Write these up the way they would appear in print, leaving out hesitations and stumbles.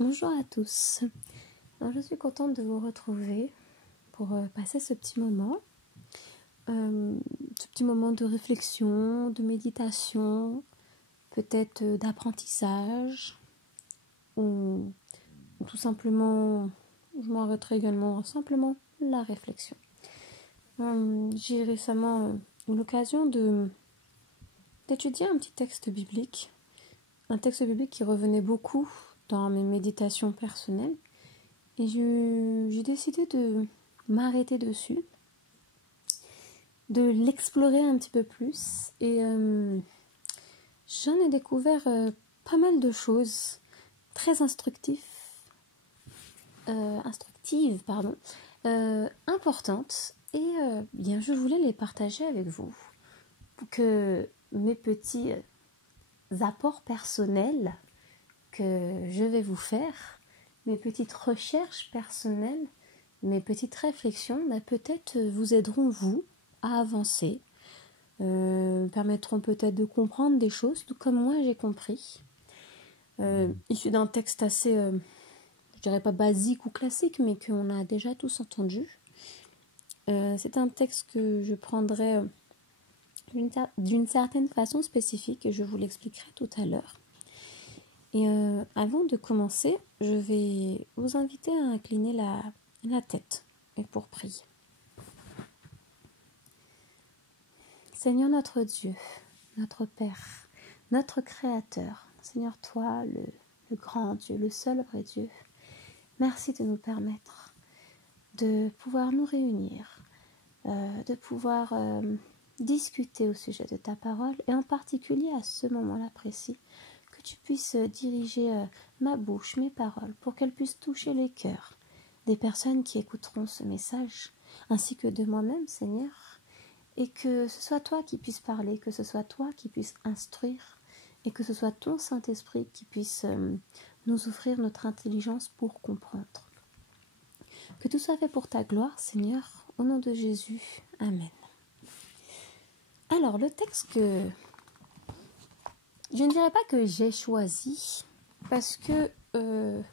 Bonjour à tous. Alors, je suis contente de vous retrouver pour passer ce petit moment. Ce petit moment de réflexion, de méditation, peut-être d'apprentissage ou tout simplement, je m'arrêterai également simplement la réflexion. J'ai récemment eu l'occasion d'étudier un petit texte biblique, qui revenait beaucoup dans mes méditations personnelles, et j'ai décidé de m'arrêter dessus, de l'explorer un petit peu plus, et j'en ai découvert pas mal de choses très instructives, importantes, et bien je voulais les partager avec vous pour que mes petits apports personnels que je vais vous faire, mes petites recherches personnelles, mes petites réflexions, peut-être vous aideront vous à avancer, permettront peut-être de comprendre des choses, tout comme moi j'ai compris. Issu d'un texte assez, je dirais pas basique ou classique, mais qu'on a déjà tous entendu. C'est un texte que je prendrai d'une certaine façon spécifique, et je vous l'expliquerai tout à l'heure. Et avant de commencer, je vais vous inviter à incliner la tête et pour prier. Seigneur notre Dieu, notre Père, notre Créateur, Seigneur toi, le grand Dieu, le seul vrai Dieu, merci de nous permettre de pouvoir nous réunir, de pouvoir discuter au sujet de ta parole, et en particulier à ce moment-là précis, que tu puisses diriger ma bouche, mes paroles, pour qu'elles puissent toucher les cœurs des personnes qui écouteront ce message, ainsi que de moi-même, Seigneur, et que ce soit toi qui puisses parler, que ce soit toi qui puisses instruire, et que ce soit ton Saint-Esprit qui puisse nous offrir notre intelligence pour comprendre. Que tout soit fait pour ta gloire, Seigneur, au nom de Jésus. Amen. Alors, le texte que je ne dirais pas que j'ai choisi, parce que on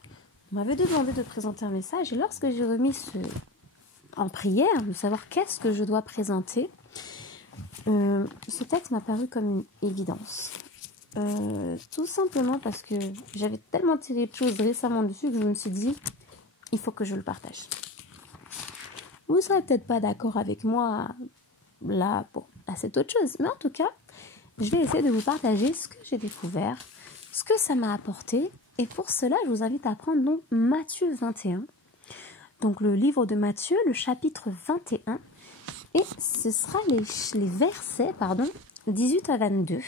m'avait demandé de présenter un message, et lorsque j'ai remis en prière, de savoir qu'est-ce que je dois présenter, ce texte m'a paru comme une évidence. Tout simplement parce que j'avais tellement tiré de choses récemment dessus que je me suis dit, il faut que je le partage. Vous ne serez peut-être pas d'accord avec moi, là, c'est autre chose, mais en tout cas, je vais essayer de vous partager ce que j'ai découvert, ce que ça m'a apporté. Et pour cela, je vous invite à prendre donc Matthieu 21. Donc le livre de Matthieu, le chapitre 21. Et ce sera les versets 18 à 22.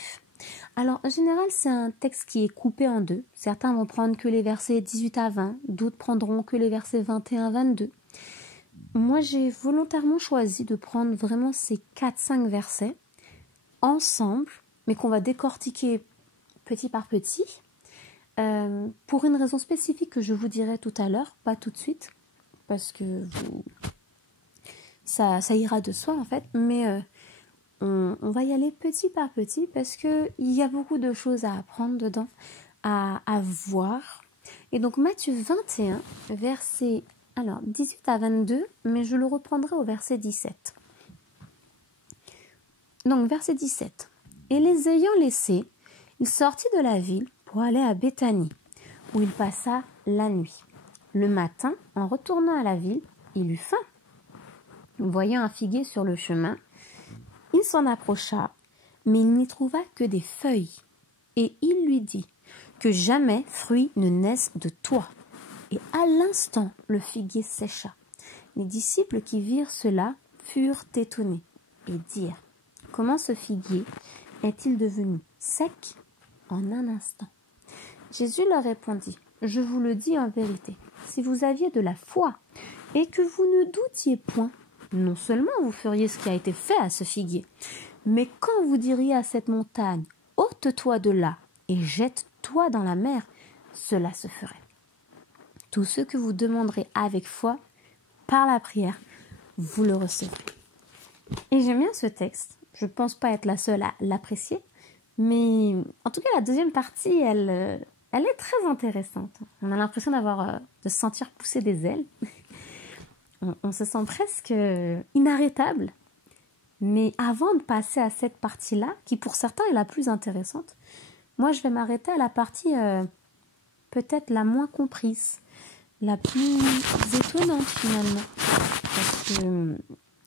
Alors en général, c'est un texte qui est coupé en deux. Certains vont prendre que les versets 18 à 20. D'autres prendront que les versets 21 à 22. Moi, j'ai volontairement choisi de prendre vraiment ces 4-5 versets ensemble, mais qu'on va décortiquer petit par petit, pour une raison spécifique que je vous dirai tout à l'heure, pas tout de suite, parce que ça ira de soi en fait, mais on va y aller petit par petit, parce qu'il y a beaucoup de choses à apprendre dedans, à voir. Et donc Matthieu 21, verset 18 à 22, mais je le reprendrai au verset 17. Donc, verset 17. « Et les ayant laissés, il sortit de la ville pour aller à Béthanie, où il passa la nuit. Le matin, en retournant à la ville, il eut faim. Voyant un figuier sur le chemin, il s'en approcha, mais il n'y trouva que des feuilles. Et il lui dit, que jamais fruit ne naisse de toi. Et à l'instant, le figuier sécha. Les disciples qui virent cela furent étonnés et dirent, comment ce figuier est-il devenu sec en un instant? Jésus leur répondit, je vous le dis en vérité, si vous aviez de la foi et que vous ne doutiez point, non seulement vous feriez ce qui a été fait à ce figuier, mais quand vous diriez à cette montagne, ôte-toi de là et jette-toi dans la mer, cela se ferait. Tout ce que vous demanderez avec foi, par la prière, vous le recevrez. Et j'aime bien ce texte. Je ne pense pas être la seule à l'apprécier. Mais en tout cas, la deuxième partie, elle elle est très intéressante. On a l'impression de se sentir pousser des ailes. On se sent presque inarrêtable. Mais avant de passer à cette partie-là, qui pour certains est la plus intéressante, moi je vais m'arrêter à la partie peut-être la moins comprise, la plus étonnante finalement. Parce que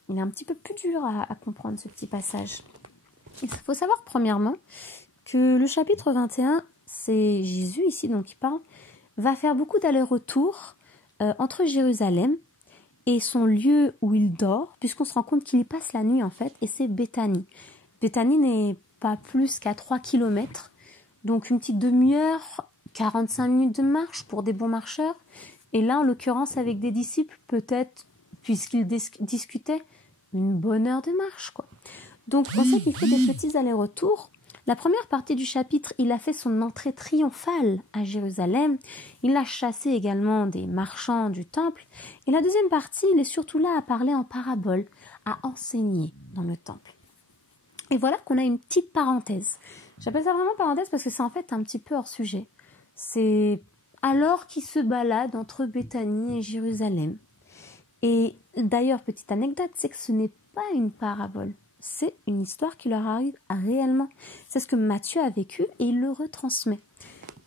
il est un petit peu plus dur à comprendre ce petit passage. Il faut savoir premièrement que le chapitre 21, c'est Jésus ici donc qui parle, va faire beaucoup d'allers-retours entre Jérusalem et son lieu où il dort, puisqu'on se rend compte qu'il y passe la nuit en fait, et c'est Béthanie. Béthanie n'est pas plus qu'à 3 kilomètres, donc une petite demi-heure, 45 minutes de marche pour des bons marcheurs. Et là, en l'occurrence, avec des disciples, peut-être, puisqu'ils discutaient, une bonne heure de marche, quoi. Donc, on sait qu'il fait des petits allers-retours. La première partie du chapitre, il a fait son entrée triomphale à Jérusalem. Il a chassé également des marchands du temple. Et la deuxième partie, il est surtout là à parler en parabole, à enseigner dans le temple. Et voilà qu'on a une petite parenthèse. J'appelle ça vraiment parenthèse parce que c'est en fait un petit peu hors sujet. C'est alors qu'il se balade entre Béthanie et Jérusalem. Et d'ailleurs, petite anecdote, c'est que ce n'est pas une parabole. C'est une histoire qui leur arrive réellement. C'est ce que Matthieu a vécu et il le retransmet.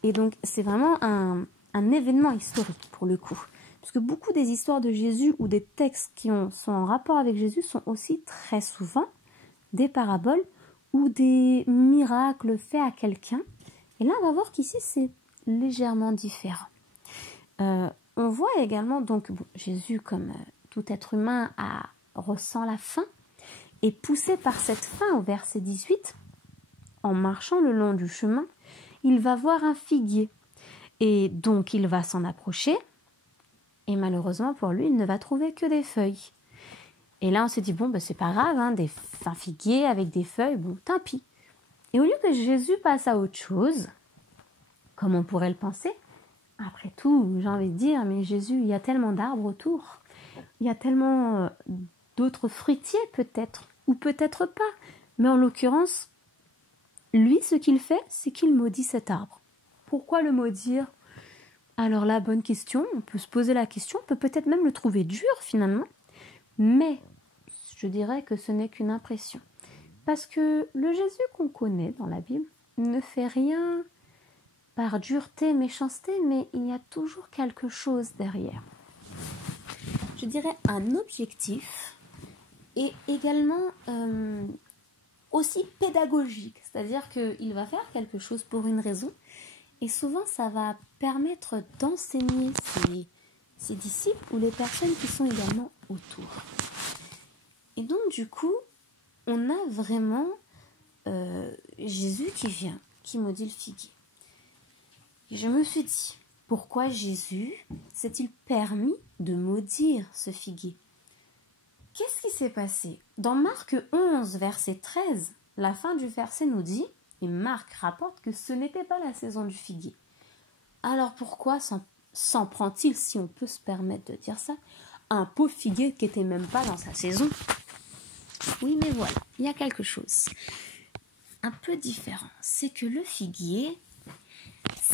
Et donc, c'est vraiment un événement historique pour le coup. Parce que beaucoup des histoires de Jésus ou des textes qui sont en rapport avec Jésus sont aussi très souvent des paraboles ou des miracles faits à quelqu'un. Et là, on va voir qu'ici, c'est légèrement différent. On voit également, donc, Jésus, comme tout être humain, ressent la faim. Et poussé par cette faim au verset 18, en marchant le long du chemin, il va voir un figuier. Et donc il va s'en approcher. Et malheureusement pour lui, il ne va trouver que des feuilles. Et là on se dit, bon, c'est pas grave, hein, un figuier avec des feuilles, bon, tant pis. Et au lieu que Jésus passe à autre chose, comme on pourrait le penser, après tout, j'ai envie de dire, mais Jésus, il y a tellement d'arbres autour. Il y a tellement d'autres fruitiers peut-être, ou peut-être pas. Mais en l'occurrence, lui, ce qu'il fait, c'est qu'il maudit cet arbre. Pourquoi le maudire? Alors là, bonne question, on peut se poser la question, on peut peut-être même le trouver dur finalement, mais je dirais que ce n'est qu'une impression. Parce que le Jésus qu'on connaît dans la Bible ne fait rien par dureté, méchanceté, mais il y a toujours quelque chose derrière. Je dirais un objectif et également aussi pédagogique, c'est-à-dire qu'il va faire quelque chose pour une raison et souvent ça va permettre d'enseigner ses disciples ou les personnes qui sont également autour. Et donc du coup, on a vraiment Jésus qui vient, qui maudit le figuier. Et je me suis dit, pourquoi Jésus s'est-il permis de maudire ce figuier? Qu'est-ce qui s'est passé? Dans Marc 11, verset 13, la fin du verset nous dit, et Marc rapporte que ce n'était pas la saison du figuier. Alors pourquoi s'en prend-il, si on peut se permettre de dire ça, un pauvre figuier qui n'était même pas dans sa saison? Oui, mais voilà, il y a quelque chose un peu différent. C'est que le figuier,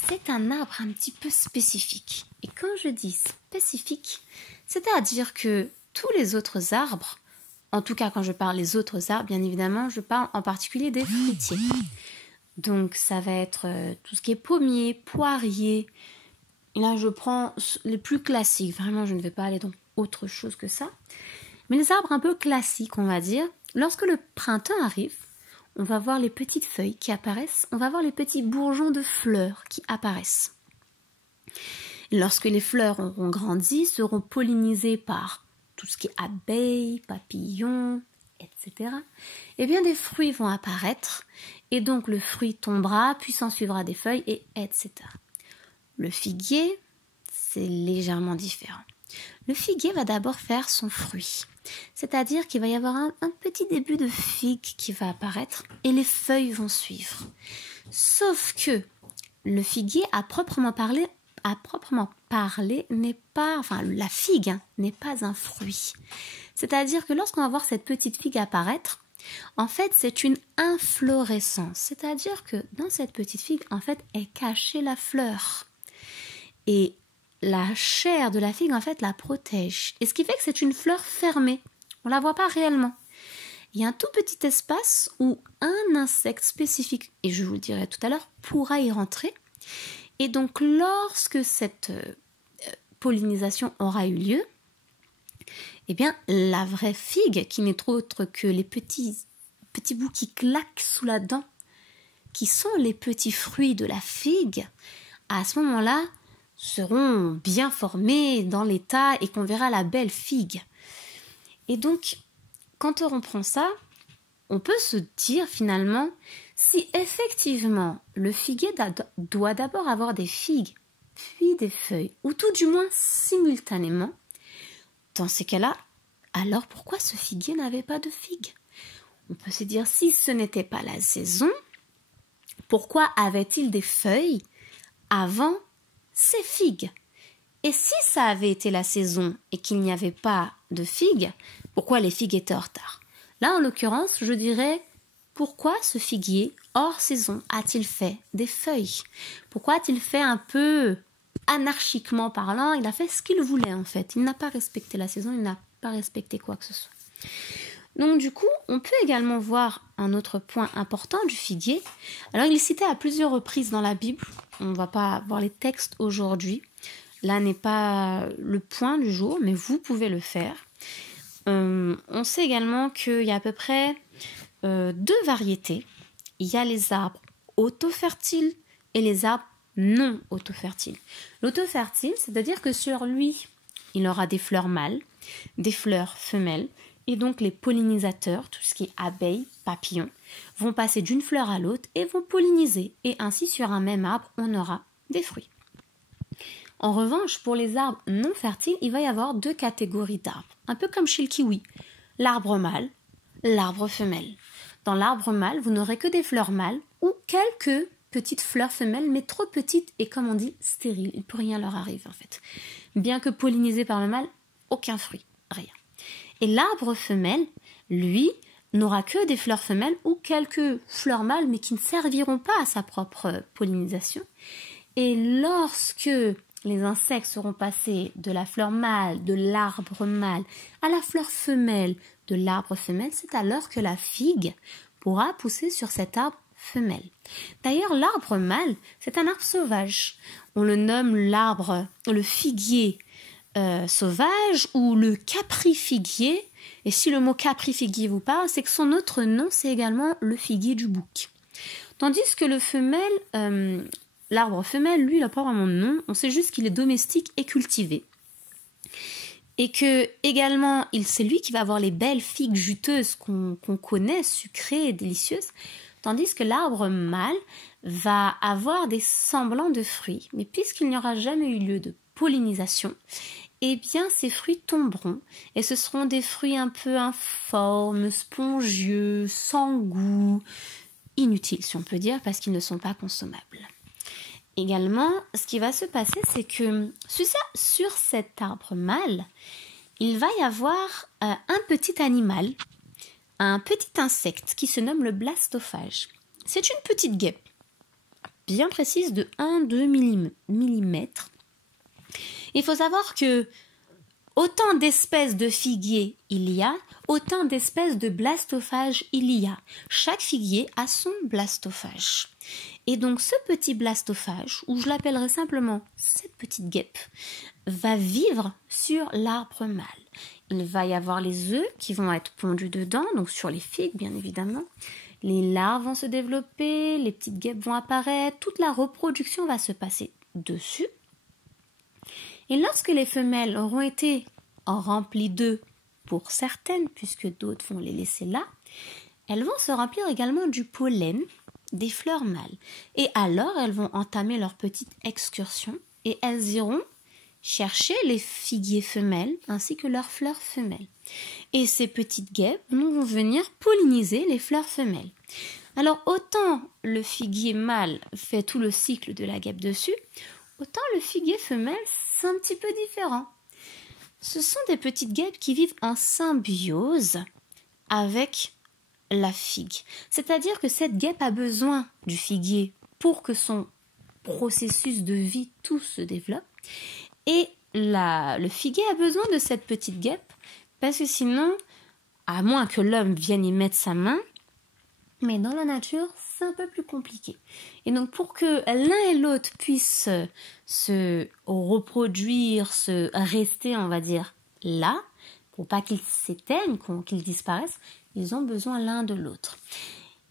c'est un arbre un petit peu spécifique. Et quand je dis spécifique, c'est-à-dire que tous les autres arbres, en tout cas quand je parle des autres arbres, bien évidemment, je parle en particulier des fruitiers. Donc ça va être tout ce qui est pommier, poirier. Et là je prends les plus classiques, vraiment je ne vais pas aller dans autre chose que ça. Mais les arbres un peu classiques, on va dire, lorsque le printemps arrive, on va voir les petites feuilles qui apparaissent, on va voir les petits bourgeons de fleurs qui apparaissent. Et lorsque les fleurs auront grandi, seront pollinisées par tout ce qui est abeilles, papillons, etc. Et bien des fruits vont apparaître, et donc le fruit tombera, puis s'en suivra des feuilles, et etc. Le figuier, c'est légèrement différent. Le figuier va d'abord faire son fruit, c'est-à-dire qu'il va y avoir un petit début de figue qui va apparaître et les feuilles vont suivre. Sauf que le figuier, à proprement parler, n'est pas, enfin la figue n'est pas un fruit. C'est-à-dire que lorsqu'on va voir cette petite figue apparaître, En fait, c'est une inflorescence, c'est-à-dire que dans cette petite figue, en fait, est cachée la fleur. Et la chair de la figue, en fait, la protège. Et ce qui fait que c'est une fleur fermée. On ne la voit pas réellement. Il y a un tout petit espace où un insecte spécifique, et je vous le dirai tout à l'heure, pourra y rentrer. Et donc, lorsque cette pollinisation aura eu lieu, eh bien, la vraie figue, qui n'est autre que les petits bouts qui claquent sous la dent, qui sont les petits fruits de la figue, à ce moment-là, seront bien formés dans l'état et qu'on verra la belle figue. Et donc, quand on prend ça, on peut se dire finalement, si effectivement le figuier doit d'abord avoir des figues, puis des feuilles, ou tout du moins simultanément, dans ces cas-là, alors pourquoi ce figuier n'avait pas de figues? On peut se dire, si ce n'était pas la saison, pourquoi avait-il des feuilles avant ces figues? Et si ça avait été la saison et qu'il n'y avait pas de figues, pourquoi les figues étaient en retard? Là, en l'occurrence, je dirais, pourquoi ce figuier, hors saison, a-t-il fait des feuilles? Pourquoi a-t-il fait un peu anarchiquement parlant? Il a fait ce qu'il voulait en fait. Il n'a pas respecté la saison, il n'a pas respecté quoi que ce soit. Donc du coup, on peut également voir un autre point important du figuier. Alors il est cité à plusieurs reprises dans la Bible. On ne va pas voir les textes aujourd'hui. Là n'est pas le point du jour, mais vous pouvez le faire. On sait également qu'il y a à peu près 2 variétés. Il y a les arbres auto-fertiles et les arbres non auto-fertiles. L'auto-fertile, c'est-à-dire que sur lui, il aura des fleurs mâles, des fleurs femelles, et donc les pollinisateurs, tout ce qui est abeilles, papillons, vont passer d'une fleur à l'autre et vont polliniser. Et ainsi, sur un même arbre, on aura des fruits. En revanche, pour les arbres non fertiles, il va y avoir 2 catégories d'arbres, un peu comme chez le kiwi. L'arbre mâle, l'arbre femelle. Dans l'arbre mâle, vous n'aurez que des fleurs mâles ou quelques petites fleurs femelles, mais trop petites et, comme on dit, stériles. Il ne peut rien leur arriver en fait. Bien que pollinisé par le mâle, aucun fruit, rien. Et l'arbre femelle, lui, n'aura que des fleurs femelles ou quelques fleurs mâles, mais qui ne serviront pas à sa propre pollinisation. Et lorsque les insectes seront passés de la fleur mâle, de l'arbre mâle, à la fleur femelle, de l'arbre femelle, c'est alors que la figue pourra pousser sur cet arbre femelle. D'ailleurs, l'arbre mâle, c'est un arbre sauvage. On le nomme le figuier sauvage ou le caprifiguier. Et si le mot caprifiguier vous parle, c'est que son autre nom, c'est également le figuier du bouc. Tandis que l'arbre femelle, lui, il n'a pas vraiment de nom. On sait juste qu'il est domestique et cultivé. Et que, également, c'est lui qui va avoir les belles figues juteuses qu'on connaît, sucrées et délicieuses. Tandis que l'arbre mâle va avoir des semblants de fruits. Mais puisqu'il n'y aura jamais eu lieu de pollinisation, eh bien, ces fruits tomberont. Et ce seront des fruits un peu informes, spongieux, sans goût, inutiles, si on peut dire, parce qu'ils ne sont pas consommables. Également, ce qui va se passer, c'est que sur cet arbre mâle, il va y avoir un petit animal, un petit insecte qui se nomme le blastophage. C'est une petite guêpe, bien précise de 1-2 mm. Il faut savoir que autant d'espèces de figuiers il y a, autant d'espèces de blastophages il y a. Chaque figuier a son blastophage. Et donc ce petit blastophage, ou je l'appellerai simplement cette petite guêpe, va vivre sur l'arbre mâle. Il va y avoir les œufs qui vont être pondus dedans, donc sur les figues bien évidemment. Les larves vont se développer, les petites guêpes vont apparaître, toute la reproduction va se passer dessus. Et lorsque les femelles auront été remplies d'œufs, pour certaines, puisque d'autres vont les laisser là, elles vont se remplir également du pollen des fleurs mâles. Et alors, elles vont entamer leur petite excursion et elles iront chercher les figuiers femelles ainsi que leurs fleurs femelles. Et ces petites guêpes vont venir polliniser les fleurs femelles. Alors, autant le figuier mâle fait tout le cycle de la guêpe dessus, autant le figuier femelle, c'est un petit peu différent. Ce sont des petites guêpes qui vivent en symbiose avec la figue. C'est-à-dire que cette guêpe a besoin du figuier pour que son processus de vie, tout se développe. Et le figuier a besoin de cette petite guêpe parce que sinon, à moins que l'homme vienne y mettre sa main, mais dans la nature, c'est un peu plus compliqué. Et donc, pour que l'un et l'autre puissent se reproduire, se rester, on va dire, là, pour pas qu'ils s'éteignent, qu'ils disparaissent, ils ont besoin l'un de l'autre.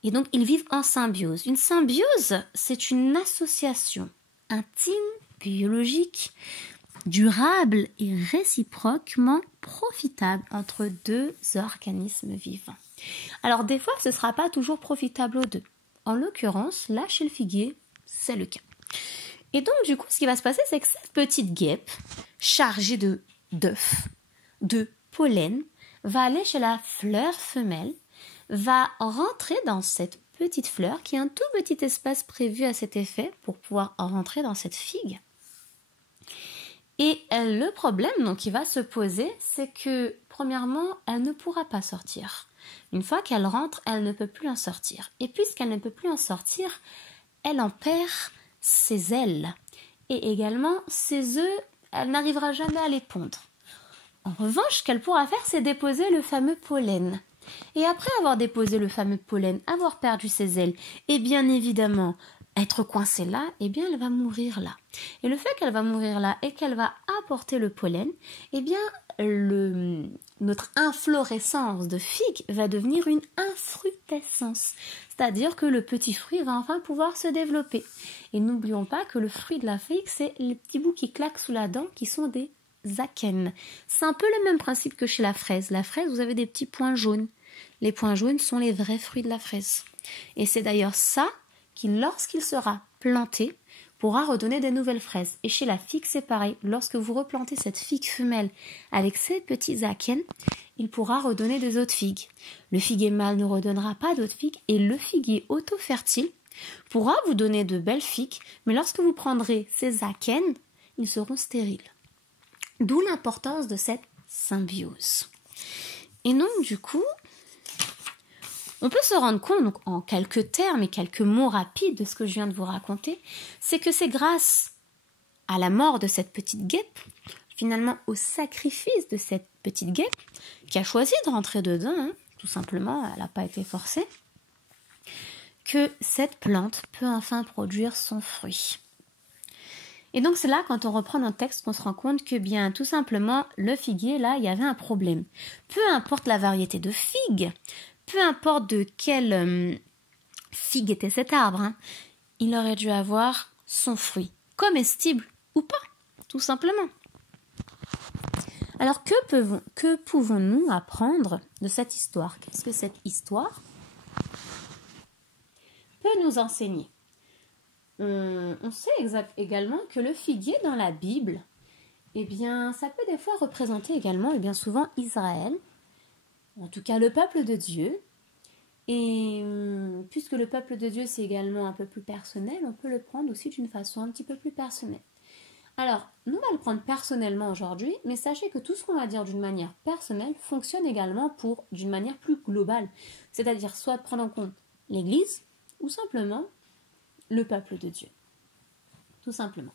Et donc, ils vivent en symbiose. Une symbiose, c'est une association intime, biologique, durable et réciproquement profitable entre deux organismes vivants. Alors, des fois, ce ne sera pas toujours profitable aux deux. En l'occurrence, là, chez le figuier, c'est le cas. Et donc, du coup, ce qui va se passer, c'est que cette petite guêpe, chargée d'œufs, de pollen, va aller chez la fleur femelle, va rentrer dans cette petite fleur, qui est un tout petit espace prévu à cet effet pour pouvoir rentrer dans cette figue. Et le problème donc, qui va se poser, c'est que, premièrement, elle ne pourra pas sortir. Une fois qu'elle rentre, elle ne peut plus en sortir. Et puisqu'elle ne peut plus en sortir, elle en perd ses ailes. Et également, ses œufs, elle n'arrivera jamais à les pondre. En revanche, ce qu'elle pourra faire, c'est déposer le fameux pollen. Et après avoir déposé le fameux pollen, avoir perdu ses ailes, et bien évidemment être coincée là, eh bien elle va mourir là. Et le fait qu'elle va mourir là et qu'elle va apporter le pollen, eh bien notre inflorescence de figue va devenir une infrutescence. C'est-à-dire que le petit fruit va enfin pouvoir se développer. Et n'oublions pas que le fruit de la figue, c'est les petits bouts qui claquent sous la dent qui sont des akènes. C'est un peu le même principe que chez la fraise. La fraise, vous avez des petits points jaunes. Les points jaunes sont les vrais fruits de la fraise. Et c'est d'ailleurs ça qui, lorsqu'il sera planté, pourra redonner des nouvelles fraises. Et chez la figue, c'est pareil. Lorsque vous replantez cette figue femelle avec ses petits akènes, il pourra redonner des autres figues. Le figuier mâle ne redonnera pas d'autres figues et le figuier auto-fertile pourra vous donner de belles figues, mais lorsque vous prendrez ces akènes, ils seront stériles. D'où l'importance de cette symbiose. Et donc, du coup, on peut se rendre compte, donc, en quelques termes et quelques mots rapides de ce que je viens de vous raconter, c'est que c'est grâce à la mort de cette petite guêpe, finalement au sacrifice de cette petite guêpe, qui a choisi de rentrer dedans, tout simplement, elle n'a pas été forcée, que cette plante peut enfin produire son fruit. Et donc c'est là, quand on reprend notre texte, qu'on se rend compte que bien tout simplement, le figuier, là, il y avait un problème. Peu importe la variété de figues, peu importe de quelle figue était cet arbre, il aurait dû avoir son fruit, comestible ou pas, tout simplement. Alors que pouvons-nous apprendre de cette histoire? Qu'est-ce que cette histoire peut nous enseigner? On sait également que le figuier dans la Bible, eh bien, ça peut des fois représenter également, et bien souvent, Israël, en tout cas le peuple de Dieu. Et puisque le peuple de Dieu, c'est également un peu plus personnel, on peut le prendre aussi d'une façon un petit peu plus personnelle. Alors, nous on va le prendre personnellement aujourd'hui, mais sachez que tout ce qu'on va dire d'une manière personnelle fonctionne également d'une manière plus globale. C'est-à-dire soit prendre en compte l'Église, ou simplement le peuple de Dieu. Tout simplement.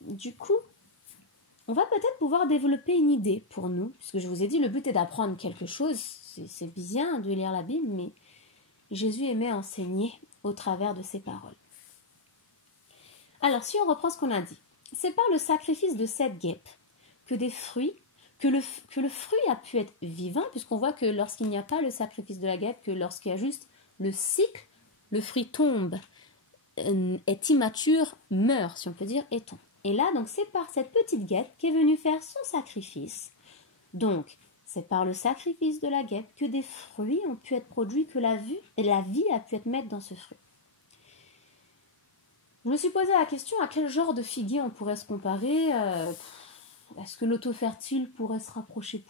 Du coup, on va peut-être pouvoir développer une idée pour nous, puisque je vous ai dit, le but est d'apprendre quelque chose. C'est bien de lire la Bible, mais Jésus aimait enseigner au travers de ses paroles. Alors, si on reprend ce qu'on a dit, c'est par le sacrifice de cette guêpe que des fruits, que le fruit a pu être vivant, puisqu'on voit que lorsqu'il n'y a pas le sacrifice de la guêpe, que lorsqu'il y a juste le cycle, le fruit tombe, est immature, meurt, si on peut dire, et tombe. Et là, donc, c'est par cette petite guêpe qui est venue faire son sacrifice. Donc, c'est par le sacrifice de la guêpe que des fruits ont pu être produits, que la vie a pu être mise dans ce fruit. Je me suis posé la question à quel genre de figuier on pourrait se comparer. Est-ce que l'auto-fertile pourrait se rapprocher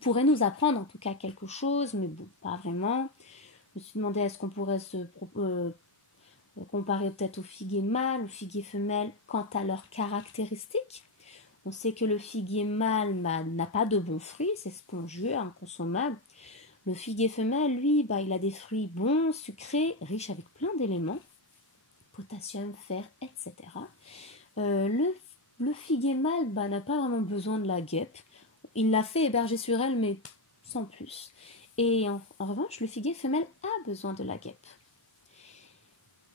pourrait nous apprendre en tout cas quelque chose, mais bon, pas vraiment. Je me suis demandé est-ce qu'on pourrait se comparer peut-être au figuier mâle, au figuier femelle, quant à leurs caractéristiques. On sait que le figuier mâle n'a pas de bons fruits, c'est spongieux, inconsommable. Le figuier femelle, lui, il a des fruits bons, sucrés, riches avec plein d'éléments, potassium, fer, etc. Le figuier mâle n'a pas vraiment besoin de la guêpe. Il l'a fait héberger sur elle, mais sans plus. Et en revanche, le figuier femelle a besoin de la guêpe.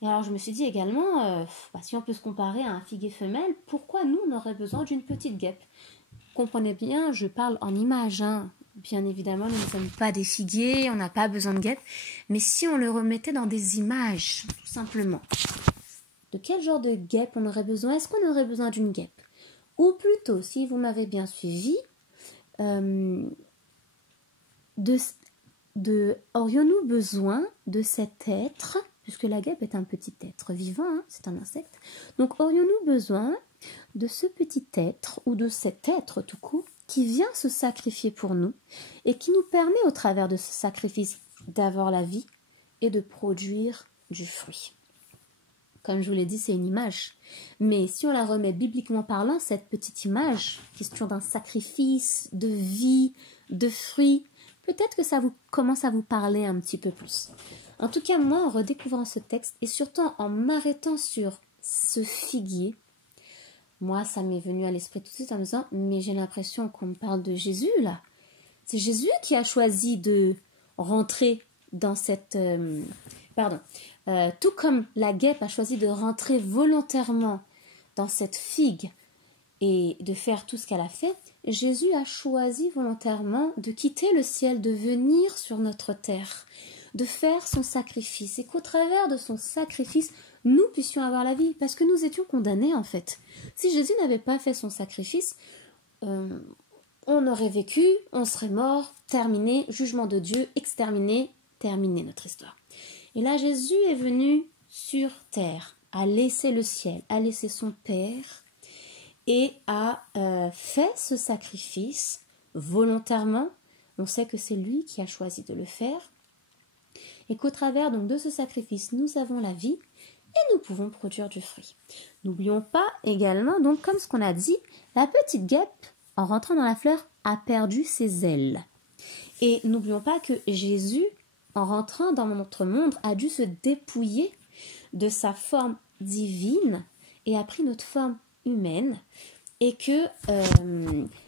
Et alors je me suis dit également, si on peut se comparer à un figuier femelle, pourquoi nous on aurait besoin d'une petite guêpe? Comprenez bien, je parle en image, hein. Bien évidemment, nous ne sommes pas des figuiers, on n'a pas besoin de guêpe. Mais si on le remettait dans des images, tout simplement, de quel genre de guêpe on aurait besoin? Est-ce qu'on aurait besoin d'une guêpe? Ou plutôt, si vous m'avez bien suivi, aurions-nous besoin de cet être, puisque la guêpe est un petit être vivant, hein, c'est un insecte, donc aurions-nous besoin de ce petit être, ou de cet être tout court, qui vient se sacrifier pour nous, et qui nous permet au travers de ce sacrifice d'avoir la vie et de produire du fruit. Comme je vous l'ai dit, c'est une image. Mais si on la remet bibliquement parlant, cette petite image, question d'un sacrifice, de vie, de fruits, peut-être que ça vous commence à vous parler un petit peu plus. En tout cas, moi, en redécouvrant ce texte, et surtout en m'arrêtant sur ce figuier, moi, ça m'est venu à l'esprit tout de suite en me disant, mais j'ai l'impression qu'on me parle de Jésus, là. C'est Jésus qui a choisi de rentrer dans cette... tout comme la guêpe a choisi de rentrer volontairement dans cette figue et de faire tout ce qu'elle a fait, Jésus a choisi volontairement de quitter le ciel, de venir sur notre terre, de faire son sacrifice, et qu'au travers de son sacrifice, nous puissions avoir la vie, parce que nous étions condamnés en fait. Si Jésus n'avait pas fait son sacrifice, on aurait vécu, on serait mort, terminé, jugement de Dieu, exterminé, terminé notre histoire. Et là, Jésus est venu sur terre, a laissé le ciel, a laissé son Père et a fait ce sacrifice volontairement. On sait que c'est lui qui a choisi de le faire et qu'au travers donc de ce sacrifice, nous avons la vie et nous pouvons produire du fruit. N'oublions pas également, donc comme ce qu'on a dit, la petite guêpe, en rentrant dans la fleur, a perdu ses ailes. Et n'oublions pas que Jésus, en rentrant dans notre monde, a dû se dépouiller de sa forme divine et a pris notre forme humaine. Et que,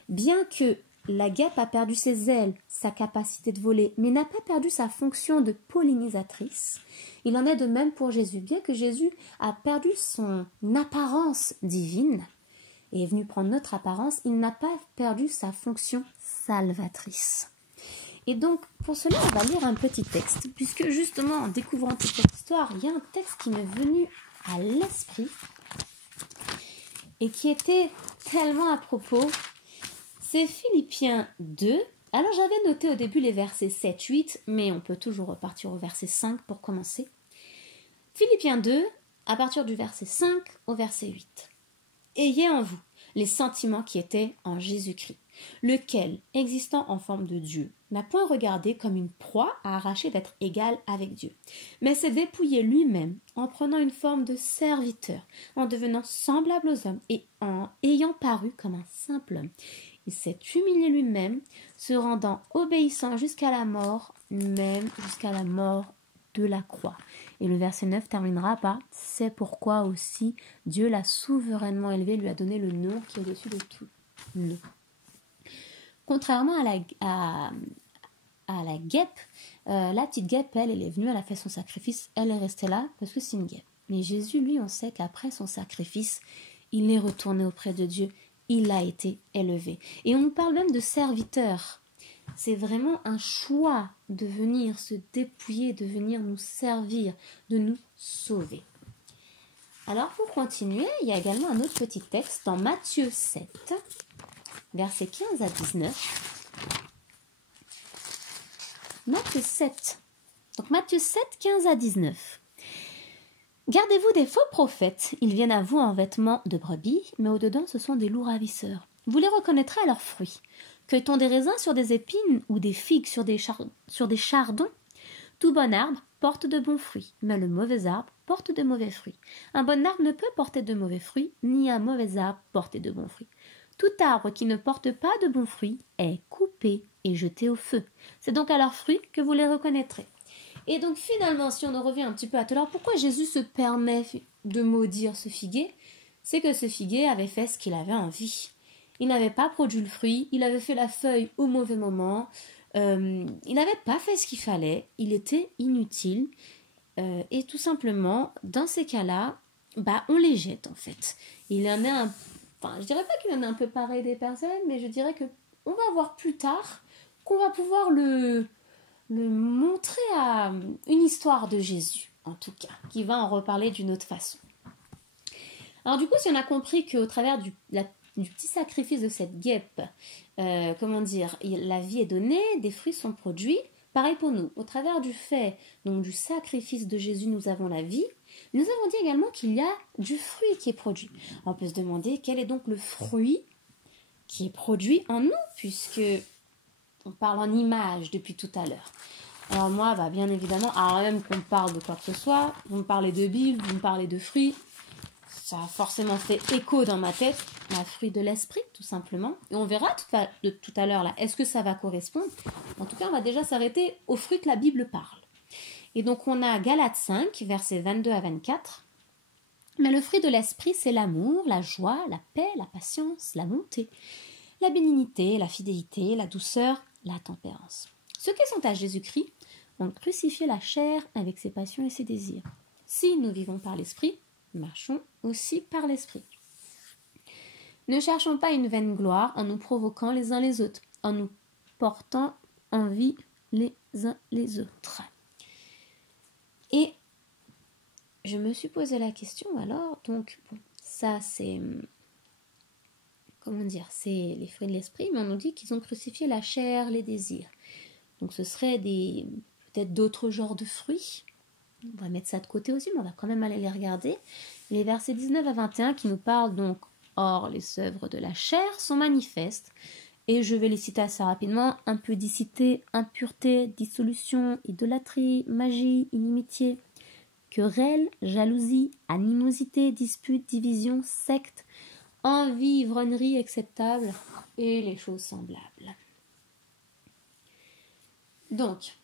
bien que la guêpe a perdu ses ailes, sa capacité de voler, mais n'a pas perdu sa fonction de pollinisatrice, il en est de même pour Jésus. Bien que Jésus a perdu son apparence divine et est venu prendre notre apparence, il n'a pas perdu sa fonction salvatrice. Et donc, pour cela, on va lire un petit texte, puisque justement, en découvrant toute cette histoire, il y a un texte qui m'est venu à l'esprit et qui était tellement à propos. C'est Philippiens 2. Alors, j'avais noté au début les versets 7, 8, mais on peut toujours repartir au verset 5 pour commencer. Philippiens 2, à partir du verset 5 au verset 8. Ayez en vous les sentiments qui étaient en Jésus-Christ, lequel, existant en forme de Dieu, n'a point regardé comme une proie à arracher d'être égal avec Dieu, mais s'est dépouillé lui-même en prenant une forme de serviteur, en devenant semblable aux hommes et en ayant paru comme un simple homme. Il s'est humilié lui-même, se rendant obéissant jusqu'à la mort, même jusqu'à la mort de la croix. Et le verset 9 terminera par « C'est pourquoi aussi Dieu l'a souverainement élevé, lui a donné le nom qui est au-dessus de tout nom. » Contrairement à la guêpe, la petite guêpe, elle est venue, elle a fait son sacrifice, elle est restée là parce que c'est une guêpe. Mais Jésus, lui, on sait qu'après son sacrifice, il est retourné auprès de Dieu, il a été élevé. Et on nous parle même de serviteur. C'est vraiment un choix de venir se dépouiller, de venir nous servir, de nous sauver. Alors pour continuer, il y a également un autre petit texte dans Matthieu 7, versets 15 à 19. Matthieu 7. Donc Matthieu 7, 15 à 19. Gardez-vous des faux prophètes. Ils viennent à vous en vêtements de brebis, mais au-dedans ce sont des loups ravisseurs. Vous les reconnaîtrez à leurs fruits. Cueille-t-on des raisins sur des épines ou des figues sur des chardons? Tout bon arbre porte de bons fruits, mais le mauvais arbre porte de mauvais fruits. Un bon arbre ne peut porter de mauvais fruits, ni un mauvais arbre porter de bons fruits. Tout arbre qui ne porte pas de bons fruits est coupé et jetés au feu. C'est donc à leurs fruits que vous les reconnaîtrez. Et donc finalement, si on en revient un petit peu à tout à l'heure, pourquoi Jésus se permet de maudire ce figuier? C'est que ce figuier avait fait ce qu'il avait envie. Il n'avait pas produit le fruit, il avait fait la feuille au mauvais moment, il n'avait pas fait ce qu'il fallait, il était inutile. Et tout simplement, dans ces cas-là, on les jette en fait. Il en est je dirais pas qu'il en est un peu pareil des personnes, mais je dirais que on va voir plus tard qu'on va pouvoir le montrer à une histoire de Jésus, en tout cas, qui va en reparler d'une autre façon. Alors du coup, si on a compris qu'au travers du petit sacrifice de cette guêpe, la vie est donnée, des fruits sont produits. Pareil pour nous, au travers du fait, donc du sacrifice de Jésus, nous avons la vie. Nous avons dit également qu'il y a du fruit qui est produit. On peut se demander quel est donc le fruit qui est produit en nous, puisque on parle en image depuis tout à l'heure. Alors moi, bien évidemment, avant même qu'on parle de quoi que ce soit, vous me parlez de Bible, vous me parlez de fruits, ça a forcément fait écho dans ma tête, un fruit de l'esprit, tout simplement. Et on verra tout à l'heure, là, est-ce que ça va correspondre? En tout cas, on va déjà s'arrêter aux fruits que la Bible parle. Et donc, on a Galates 5, versets 22 à 24. Mais le fruit de l'esprit, c'est l'amour, la joie, la paix, la patience, la bonté, la bénignité, la fidélité, la douceur, la tempérance. Ceux qui sont à Jésus-Christ ont crucifié la chair avec ses passions et ses désirs. Si nous vivons par l'esprit, marchons aussi par l'esprit. Ne cherchons pas une vaine gloire en nous provoquant les uns les autres, en nous portant envie les uns les autres. Et je me suis posé la question alors, donc ça c'est, c'est les fruits de l'esprit, mais on nous dit qu'ils ont crucifié la chair, les désirs. Donc ce serait peut-être d'autres genres de fruits. On va mettre ça de côté aussi, mais on va quand même aller les regarder. Les versets 19 à 21 qui nous parlent donc « Or, les œuvres de la chair sont manifestes. » Et je vais les citer assez rapidement. Impudicité, impureté, dissolution, idolâtrie, magie, inimitié, querelle, jalousie, animosité, dispute, division, secte, envie, ivrognerie acceptable et les choses semblables. Donc,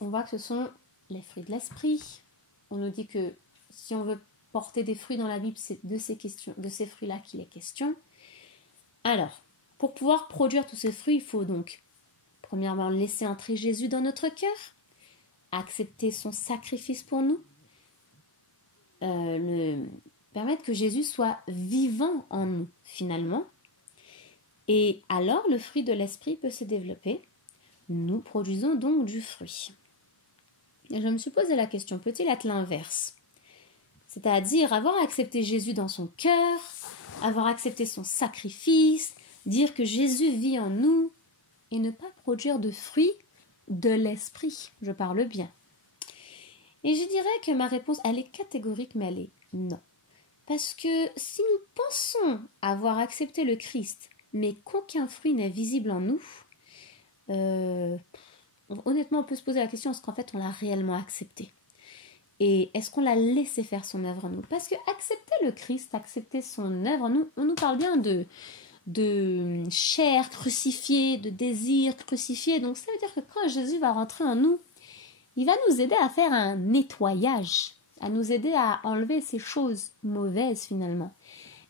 on voit que ce sont les fruits de l'esprit. On nous dit que si on veut porter des fruits dans la Bible, c'est de ces fruits-là qu'il est question. Alors, pour pouvoir produire tous ces fruits, il faut donc, premièrement, laisser entrer Jésus dans notre cœur, accepter son sacrifice pour nous, permettre que Jésus soit vivant en nous, finalement. Et alors, le fruit de l'esprit peut se développer. Nous produisons donc du fruit. Et je me suis posé la question, peut-il être l'inverse? C'est-à-dire avoir accepté Jésus dans son cœur, avoir accepté son sacrifice, dire que Jésus vit en nous et ne pas produire de fruits de l'esprit. Je parle bien. Et je dirais que ma réponse, elle est catégorique, mais elle est non. Parce que si nous pensons avoir accepté le Christ, mais qu'aucun fruit n'est visible en nous, honnêtement, on peut se poser la question, est-ce qu'en fait on l'a réellement accepté? Et est-ce qu'on l'a laissé faire son œuvre en nous? Parce que accepter le Christ, accepter son œuvre en nous, on nous parle bien de chair crucifiée, de désir crucifié. Donc ça veut dire que quand Jésus va rentrer en nous, il va nous aider à faire un nettoyage, à nous aider à enlever ces choses mauvaises finalement.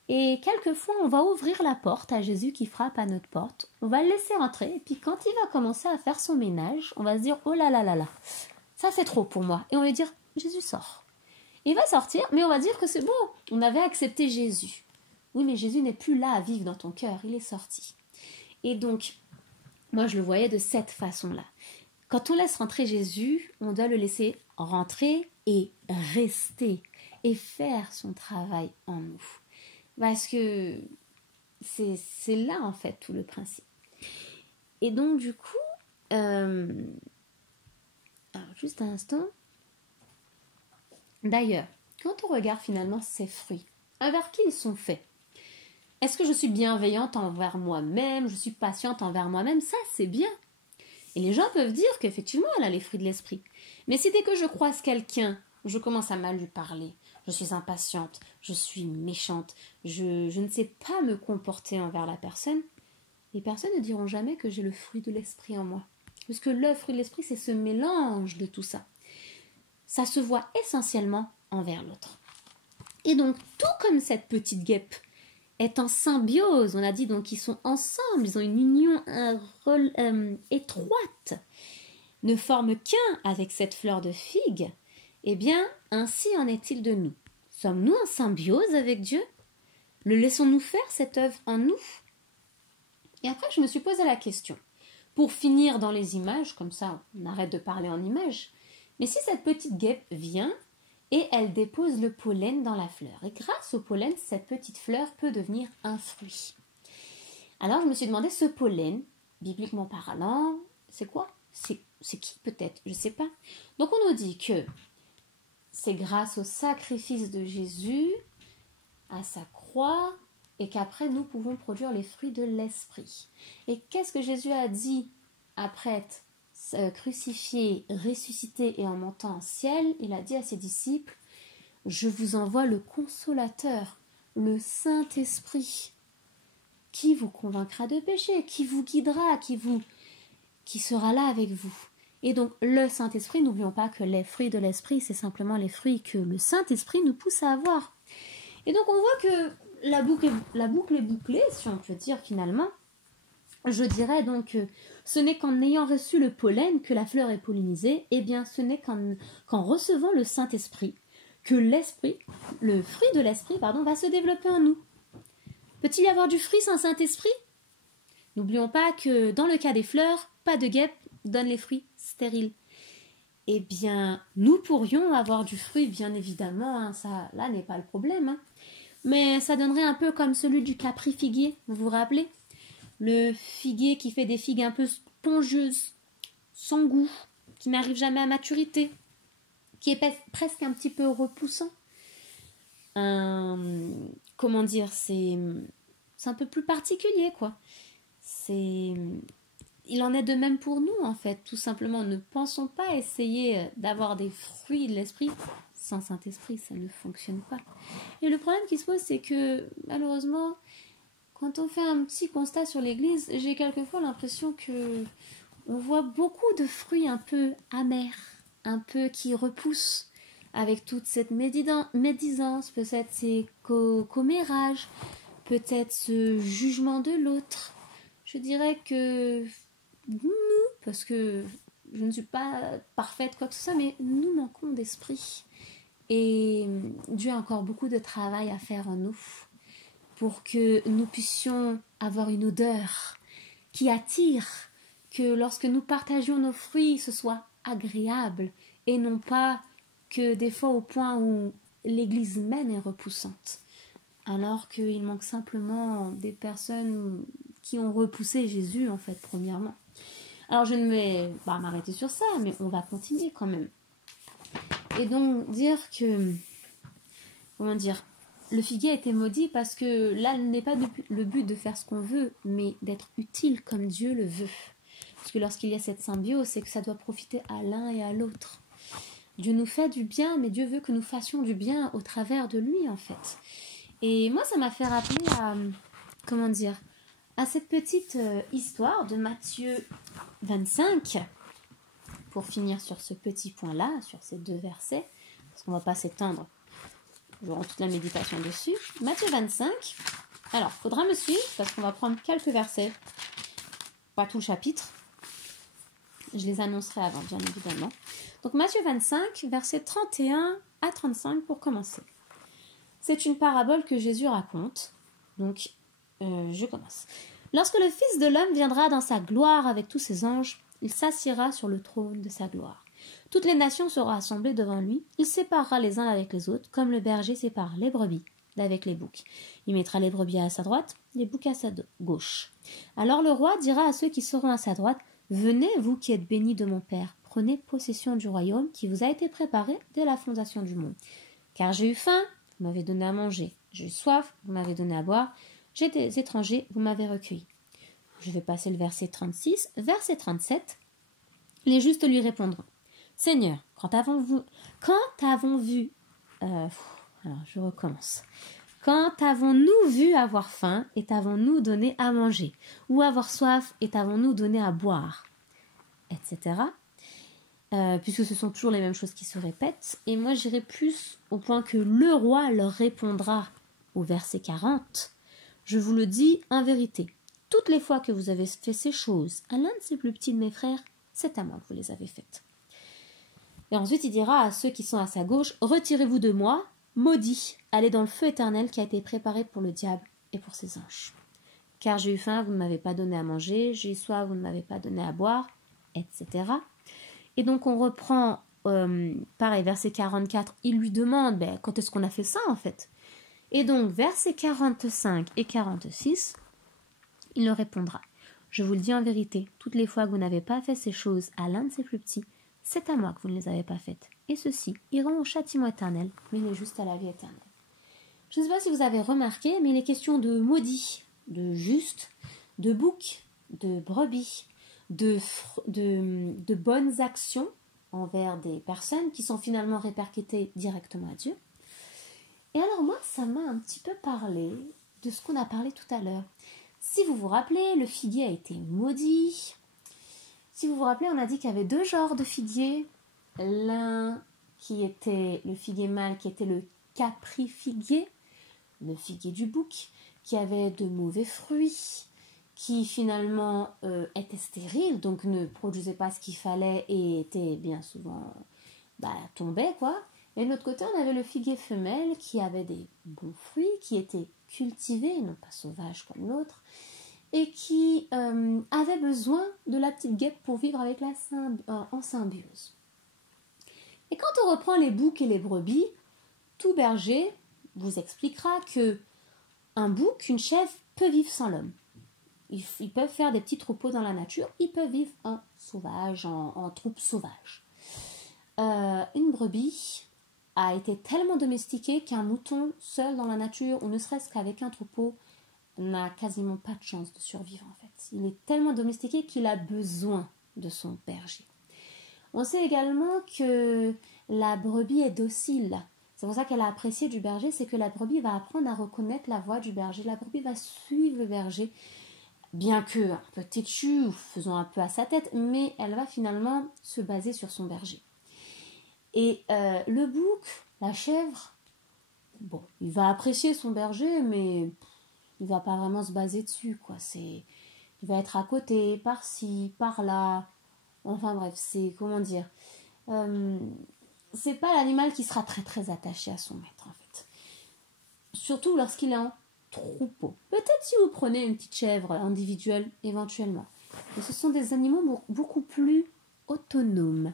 Et quelquefois, on va ouvrir la porte à Jésus qui frappe à notre porte. On va le laisser entrer. Et puis quand il va commencer à faire son ménage, on va se dire « Oh là là là là, ça c'est trop pour moi ». Et on va dire « Jésus sort ». Il va sortir, mais on va dire que c'est bon, on avait accepté Jésus. Oui, mais Jésus n'est plus là à vivre dans ton cœur, il est sorti. Et donc, moi je le voyais de cette façon-là. Quand on laisse rentrer Jésus, on doit le laisser rentrer et rester et faire son travail en nous. Parce que c'est là en fait tout le principe. Et donc du coup, alors juste un instant. D'ailleurs, quand on regarde finalement ces fruits, envers qui ils sont faits? Est-ce que je suis bienveillante envers moi-même? Je suis patiente envers moi-même? Ça, c'est bien. Et les gens peuvent dire qu'effectivement, elle a les fruits de l'esprit. Mais si dès que je croise quelqu'un, je commence à mal lui parler, je suis impatiente, je suis méchante, je ne sais pas me comporter envers la personne, les personnes ne diront jamais que j'ai le fruit de l'esprit en moi. Puisque le fruit de l'esprit, c'est ce mélange de tout ça. Ça se voit essentiellement envers l'autre. Et donc, tout comme cette petite guêpe est en symbiose, on a dit donc qu'ils sont ensemble, ils ont une union étroite, ne forment qu'un avec cette fleur de figue, eh bien, ainsi en est-il de nous. Sommes-nous en symbiose avec Dieu? Le laissons-nous faire cette œuvre en nous? Et après, je me suis posé la question. Pour finir dans les images, comme ça on arrête de parler en images, mais si cette petite guêpe vient et elle dépose le pollen dans la fleur, et grâce au pollen, cette petite fleur peut devenir un fruit. Alors je me suis demandé, ce pollen, bibliquement parlant, c'est quoi? C'est qui peut-être? Je ne sais pas. Donc on nous dit que c'est grâce au sacrifice de Jésus, à sa croix, et qu'après nous pouvons produire les fruits de l'esprit. Et qu'est-ce que Jésus a dit après être crucifié, ressuscité et en montant en ciel? Il a dit à ses disciples, je vous envoie le consolateur, le Saint-Esprit, qui vous convaincra de péché, qui vous guidera, qui sera là avec vous. Et donc le Saint-Esprit, n'oublions pas que les fruits de l'esprit, c'est simplement les fruits que le Saint-Esprit nous pousse à avoir. Et donc on voit que la boucle est bouclée, si on peut dire finalement. Je dirais donc, ce n'est qu'en ayant reçu le pollen que la fleur est pollinisée, eh bien ce n'est qu'en recevant le Saint-Esprit que l'esprit, le fruit de l'esprit, va se développer en nous. Peut-il y avoir du fruit sans Saint-Esprit? N'oublions pas que dans le cas des fleurs, pas de guêpe donne les fruits stériles. Eh bien, nous pourrions avoir du fruit, bien évidemment, hein, ça là n'est pas le problème, hein. Mais ça donnerait un peu comme celui du capri-figuier, vous vous rappelez? Le figuier qui fait des figues un peu spongieuses, sans goût, qui n'arrive jamais à maturité, qui est presque un petit peu repoussant. Comment dire, c'est un peu plus particulier, quoi. Il en est de même pour nous, en fait, tout simplement. Ne pensons pas essayer d'avoir des fruits de l'esprit sans Saint-Esprit, ça ne fonctionne pas. Et le problème qui se pose, c'est que, malheureusement, quand on fait un petit constat sur l'Église, j'ai quelquefois l'impression que on voit beaucoup de fruits un peu amers, un peu qui repoussent, avec toute cette médisance, peut-être ces commérages, peut-être ce jugement de l'autre. Je dirais que nous, parce que je ne suis pas parfaite, quoi que ce soit, mais nous manquons d'esprit. Et Dieu a encore beaucoup de travail à faire en nous pour que nous puissions avoir une odeur qui attire, que lorsque nous partagions nos fruits, ce soit agréable et non pas que des fois au point où l'Église même est repoussante, alors qu'il manque simplement des personnes qui ont repoussé Jésus, en fait, premièrement. Alors je ne vais pas m'arrêter sur ça, mais on va continuer quand même. Et donc dire que, comment dire, le figuier a été maudit parce que là n'est pas le but de faire ce qu'on veut, mais d'être utile comme Dieu le veut. Parce que lorsqu'il y a cette symbiose, c'est que ça doit profiter à l'un et à l'autre. Dieu nous fait du bien, mais Dieu veut que nous fassions du bien au travers de lui, en fait. Et moi, ça m'a fait rappeler à, comment dire, à cette petite histoire de Matthieu 25, pour finir sur ce petit point-là, sur ces 2 versets, parce qu'on ne va pas s'étendre, j'aurai toute la méditation dessus. Matthieu 25, alors, il faudra me suivre, parce qu'on va prendre quelques versets, pas tout le chapitre, je les annoncerai avant, bien évidemment. Donc Matthieu 25, versets 31 à 35 pour commencer. C'est une parabole que Jésus raconte, donc je commence. Lorsque le Fils de l'homme viendra dans sa gloire avec tous ses anges, il s'assiera sur le trône de sa gloire. Toutes les nations seront assemblées devant lui, il séparera les uns avec les autres, comme le berger sépare les brebis d'avec les boucs. Il mettra les brebis à sa droite, les boucs à sa gauche. Alors le roi dira à ceux qui seront à sa droite, « Venez, vous qui êtes bénis de mon Père, prenez possession du royaume qui vous a été préparé dès la fondation du monde. Car j'ai eu faim, vous m'avez donné à manger. J'ai eu soif, vous m'avez donné à boire. J'étais étranger, vous m'avez recueilli. » Je vais passer le verset 36. Verset 37. Les justes lui répondront. « Seigneur, quand avons-vous vu... » Alors, je recommence. « Quand t'avons-nous vu avoir faim et t'avons-nous donné à manger? Ou avoir soif et t'avons-nous donné à boire? Etc. Puisque ce sont toujours les mêmes choses qui se répètent. Et moi, j'irai plus au point que le roi leur répondra au verset 40. Je vous le dis en vérité, toutes les fois que vous avez fait ces choses à l'un de ces plus petits de mes frères, c'est à moi que vous les avez faites. Et ensuite, il dira à ceux qui sont à sa gauche, retirez-vous de moi, maudits, allez dans le feu éternel qui a été préparé pour le diable et pour ses anges. Car j'ai eu faim, vous ne m'avez pas donné à manger, j'ai eu soif, vous ne m'avez pas donné à boire, etc. Et donc on reprend, pareil, verset 44, il lui demande, quand est-ce qu'on a fait ça en fait? Et donc, versets 45 et 46, il leur répondra, je vous le dis en vérité, toutes les fois que vous n'avez pas fait ces choses à l'un de ces plus petits, c'est à moi que vous ne les avez pas faites. Et ceux-ci iront au châtiment éternel, mais les justes à la vie éternelle. Je ne sais pas si vous avez remarqué, mais il est question de maudits, de justes, de boucs, de brebis, de bonnes actions envers des personnes qui sont finalement répercutées directement à Dieu. Et alors moi, ça m'a un petit peu parlé de ce qu'on a parlé tout à l'heure. Si vous vous rappelez, le figuier a été maudit. Si vous vous rappelez, on a dit qu'il y avait deux genres de figuiers. L'un qui était le figuier mâle, qui était le caprifiguier, le figuier du bouc, qui avait de mauvais fruits, qui finalement était stérile, donc ne produisait pas ce qu'il fallait et était bien souvent tombait quoi. Et de l'autre côté, on avait le figuier femelle qui avait des bons fruits, qui étaient cultivés, non pas sauvages comme l'autre, et qui avait besoin de la petite guêpe pour vivre avec en symbiose. Et quand on reprend les boucs et les brebis, tout berger vous expliquera que un bouc, une chèvre, peut vivre sans l'homme. Ils peuvent faire des petits troupeaux dans la nature, ils peuvent vivre en sauvage, en troupe sauvage. Une brebis a été tellement domestiquée qu'un mouton seul dans la nature, ou ne serait-ce qu'avec un troupeau, n'a quasiment pas de chance de survivre en fait. Il est tellement domestiqué qu'il a besoin de son berger. On sait également que la brebis est docile. C'est pour ça qu'elle a apprécié du berger, c'est que la brebis va apprendre à reconnaître la voix du berger. La brebis va suivre le berger, bien que un peu têtue ou faisant un peu à sa tête, mais elle va finalement se baser sur son berger. Et le bouc, la chèvre, il va apprécier son berger, mais il va pas vraiment se baser dessus, quoi. Il va être à côté, par-ci, par-là. Enfin bref, c'est, comment dire, c'est pas l'animal qui sera très très attaché à son maître, en fait. Surtout lorsqu'il est en troupeau. Peut-être si vous prenez une petite chèvre individuelle, éventuellement. Mais ce sont des animaux beaucoup plus autonomes.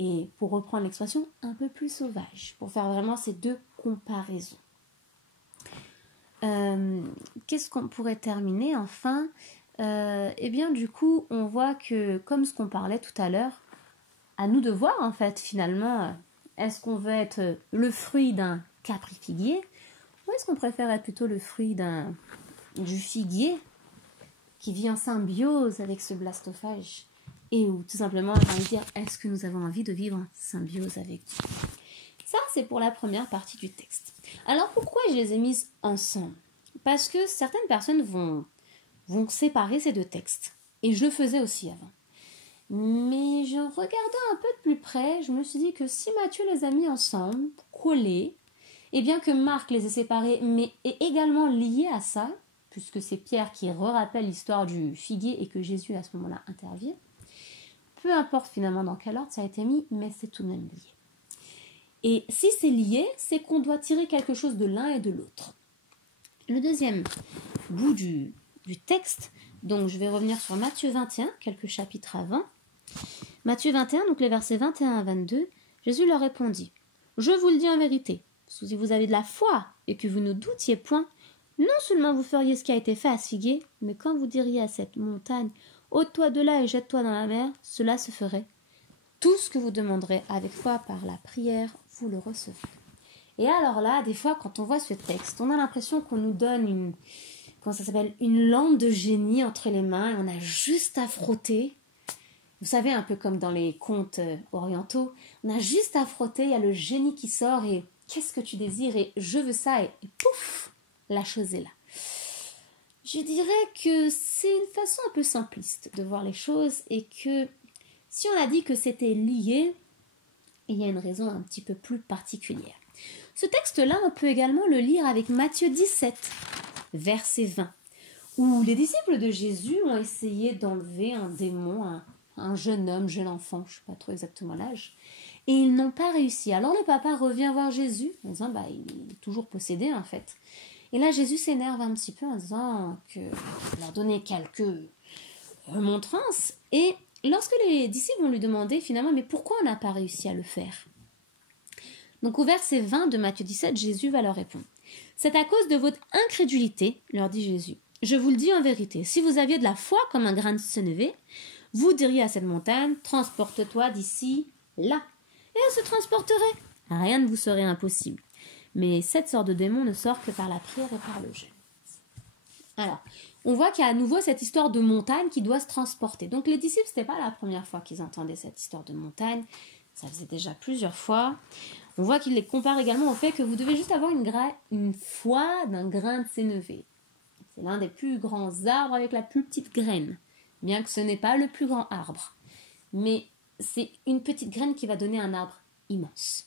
Et pour reprendre l'expression, un peu plus sauvages. Pour faire vraiment ces deux comparaisons. Qu'est-ce qu'on pourrait terminer enfin? Eh bien du coup on voit que comme ce qu'on parlait tout à l'heure, à nous de voir en fait finalement, est-ce qu'on veut être le fruit d'un caprifiguier ou est-ce qu'on préfère être plutôt le fruit du figuier qui vit en symbiose avec ce blastophage, et où tout simplement on va dire est-ce que nous avons envie de vivre en symbiose avec Dieu. Ça, c'est pour la première partie du texte. Alors, pourquoi je les ai mises ensemble? Parce que certaines personnes vont séparer ces deux textes. Et je le faisais aussi avant. Mais je regardais un peu de plus près, je me suis dit que si Matthieu les a mis ensemble, collés, et bien que Marc les ait séparés, mais est également lié à ça, puisque c'est Pierre qui rappelle l'histoire du figuier et que Jésus à ce moment-là intervient, peu importe finalement dans quel ordre ça a été mis, mais c'est tout de même lié. Et si c'est lié, c'est qu'on doit tirer quelque chose de l'un et de l'autre. Le deuxième bout du texte, donc je vais revenir sur Matthieu 21, quelques chapitres avant. Matthieu 21, donc les versets 21 à 22, Jésus leur répondit, « Je vous le dis en vérité, si vous avez de la foi et que vous ne doutiez point, non seulement vous feriez ce qui a été fait à ce figuier, mais quand vous diriez à cette montagne, ôte-toi de là et jette-toi dans la mer, cela se ferait. Tout ce que vous demanderez avec foi par la prière, vous le recevrez. » Et alors là, des fois, quand on voit ce texte, on a l'impression qu'on nous donne une lampe de génie entre les mains et on a juste à frotter. Vous savez, un peu comme dans les contes orientaux, on a juste à frotter, il y a le génie qui sort et qu'est-ce que tu désires et je veux ça et pouf, la chose est là. Je dirais que c'est une façon un peu simpliste de voir les choses et que si on a dit que c'était lié, il y a une raison un petit peu plus particulière. Ce texte-là, on peut également le lire avec Matthieu 17, verset 20, où les disciples de Jésus ont essayé d'enlever un démon, un jeune homme, jeune enfant, je ne sais pas trop exactement l'âge, et ils n'ont pas réussi. Alors le papa revient voir Jésus en disant il est toujours possédé en fait. Et là Jésus s'énerve un petit peu en disant qu'il leur donnait quelques remontrances. Et lorsque les disciples vont lui demander finalement mais pourquoi on n'a pas réussi à le faire? Donc au verset 20 de Matthieu 17, Jésus va leur répondre. C'est à cause de votre incrédulité, leur dit Jésus. Je vous le dis en vérité, si vous aviez de la foi comme un grain de sénévé, vous diriez à cette montagne, transporte-toi d'ici là. Et elle se transporterait. Rien ne vous serait impossible. Mais cette sorte de démon ne sort que par la prière et par le jeûne. Alors, on voit qu'il y a à nouveau cette histoire de montagne qui doit se transporter. Donc les disciples, ce n'était pas la première fois qu'ils entendaient cette histoire de montagne. Ça faisait déjà plusieurs fois. On voit qu'il les compare également au fait que vous devez juste avoir une foi d'un grain de sénévé. C'est l'un des plus grands arbres avec la plus petite graine. Bien que ce n'est pas le plus grand arbre. Mais c'est une petite graine qui va donner un arbre immense.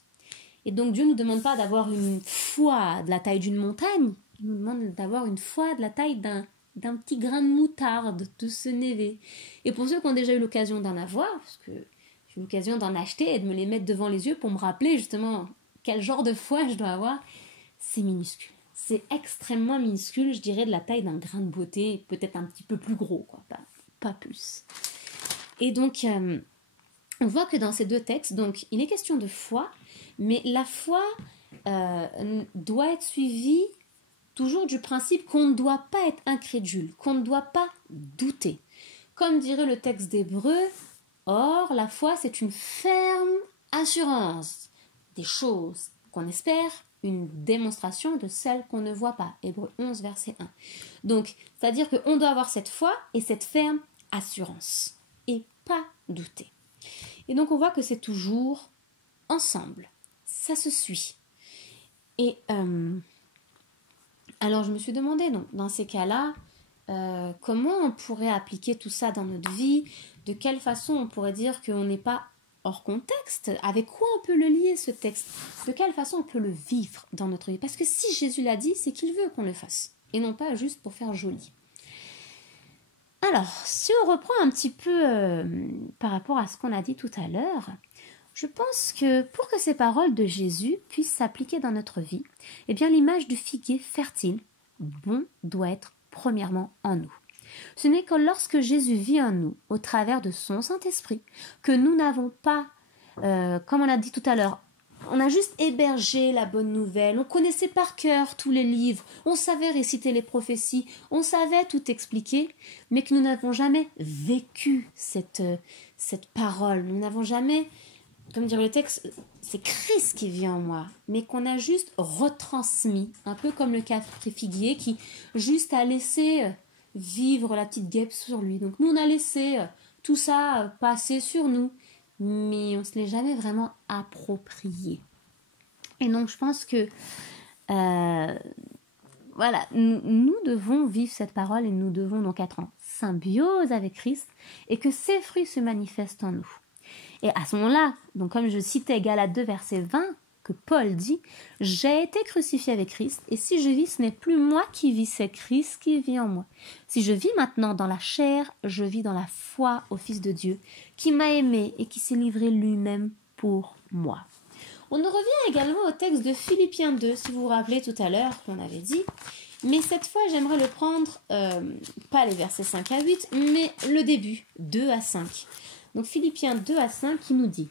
Et donc Dieu ne nous demande pas d'avoir une foi de la taille d'une montagne, il nous demande d'avoir une foi de la taille d'un petit grain de moutarde, de sénévé. Et pour ceux qui ont déjà eu l'occasion d'en avoir, parce que j'ai eu l'occasion d'en acheter et de me les mettre devant les yeux pour me rappeler justement quel genre de foi je dois avoir, c'est minuscule. C'est extrêmement minuscule, je dirais de la taille d'un grain de beauté, peut-être un petit peu plus gros, quoi, pas plus. Et donc, on voit que dans ces deux textes, donc, il est question de foi, mais la foi doit être suivie toujours du principe qu'on ne doit pas être incrédule, qu'on ne doit pas douter. Comme dirait le texte d'Hébreu, or, la foi, c'est une ferme assurance des choses qu'on espère, une démonstration de celles qu'on ne voit pas. Hébreu 11, verset 1. Donc, c'est-à-dire qu'on doit avoir cette foi et cette ferme assurance, et pas douter. Et donc, on voit que c'est toujours ensemble. Ça se suit. Et alors, je me suis demandé, donc, dans ces cas-là, comment on pourrait appliquer tout ça dans notre vie? De quelle façon on pourrait dire qu'on n'est pas hors contexte? Avec quoi on peut le lier, ce texte? De quelle façon on peut le vivre dans notre vie? Parce que si Jésus l'a dit, c'est qu'il veut qu'on le fasse. Et non pas juste pour faire joli. Alors, si on reprend un petit peu par rapport à ce qu'on a dit tout à l'heure, je pense que pour que ces paroles de Jésus puissent s'appliquer dans notre vie, eh bien l'image du figuier fertile, bon, doit être premièrement en nous. Ce n'est que lorsque Jésus vit en nous, au travers de son Saint-Esprit, que nous n'avons pas, comme on a dit tout à l'heure, on a juste hébergé la bonne nouvelle, on connaissait par cœur tous les livres, on savait réciter les prophéties, on savait tout expliquer, mais que nous n'avons jamais vécu cette parole, nous n'avons jamais, comme dirait le texte, c'est Christ qui vit en moi, mais qu'on a juste retransmis, un peu comme le figuier qui juste a laissé vivre la petite guêpe sur lui. Donc nous on a laissé tout ça passer sur nous, mais on ne se l'est jamais vraiment approprié. Et donc je pense que voilà, nous devons vivre cette parole et nous devons donc être en symbiose avec Christ et que ses fruits se manifestent en nous. Et à ce moment-là, donc comme je citais Galates 2 verset 20, que Paul dit « J'ai été crucifié avec Christ, et si je vis, ce n'est plus moi qui vis, c'est Christ qui vit en moi. Si je vis maintenant dans la chair, je vis dans la foi au Fils de Dieu, qui m'a aimé et qui s'est livré lui-même pour moi. » On en revient également au texte de Philippiens 2, si vous vous rappelez tout à l'heure qu'on avait dit, mais cette fois j'aimerais le prendre, pas les versets 5 à 8, mais le début, 2 à 5. Donc Philippiens 2 à 5 qui nous dit,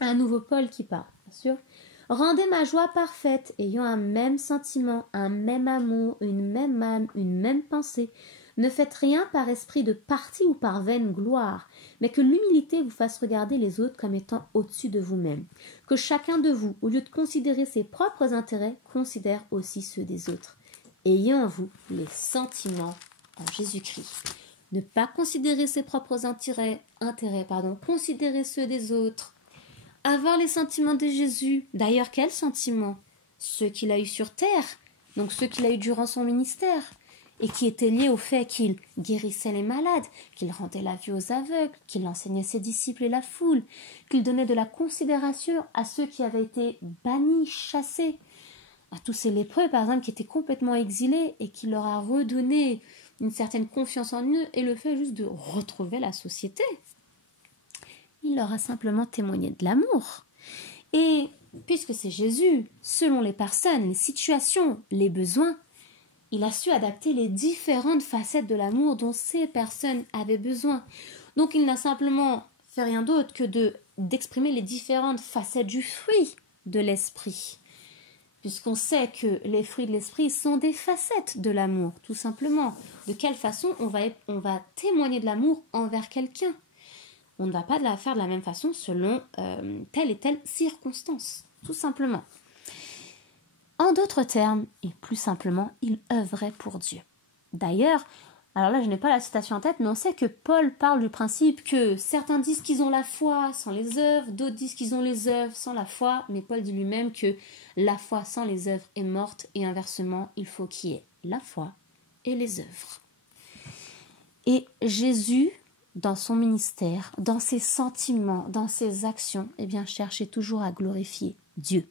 un nouveau Paul qui parle, bien sûr, « Rendez ma joie parfaite, ayant un même sentiment, un même amour, une même âme, une même pensée. Ne faites rien par esprit de parti ou par vaine gloire, mais que l'humilité vous fasse regarder les autres comme étant au-dessus de vous-même. Que chacun de vous, au lieu de considérer ses propres intérêts, considère aussi ceux des autres. Ayez en vous les sentiments en Jésus-Christ. » Ne pas considérer ses propres intérêts, considérer ceux des autres. Avoir les sentiments de Jésus. D'ailleurs, quels sentiments? Ceux qu'il a eus sur terre. donc ceux qu'il a eu durant son ministère, et qui étaient liés au fait qu'il guérissait les malades, qu'il rendait la vue aux aveugles, qu'il enseignait ses disciples et la foule, qu'il donnait de la considération à ceux qui avaient été bannis, chassés, à tous ces lépreux, par exemple, qui étaient complètement exilés et qui leur a redonné une certaine confiance en eux et le fait juste de retrouver la société. Il leur a simplement témoigné de l'amour. Et puisque c'est Jésus, selon les personnes, les situations, les besoins, il a su adapter les différentes facettes de l'amour dont ces personnes avaient besoin. Donc il n'a simplement fait rien d'autre que d'exprimer les différentes facettes du fruit de l'esprit. Puisqu'on sait que les fruits de l'esprit sont des facettes de l'amour, tout simplement. De quelle façon on va témoigner de l'amour envers quelqu'un. On ne va pas la faire de la même façon selon telle et telle circonstance, tout simplement. En d'autres termes, et plus simplement, il œuvrait pour Dieu. D'ailleurs, alors là je n'ai pas la citation en tête, mais on sait que Paul parle du principe que certains disent qu'ils ont la foi sans les œuvres, d'autres disent qu'ils ont les œuvres sans la foi, mais Paul dit lui-même que la foi sans les œuvres est morte, et inversement, il faut qu'il y ait la foi et les œuvres. Et Jésus, dans son ministère, dans ses sentiments, dans ses actions, eh bien, cherchait toujours à glorifier Dieu.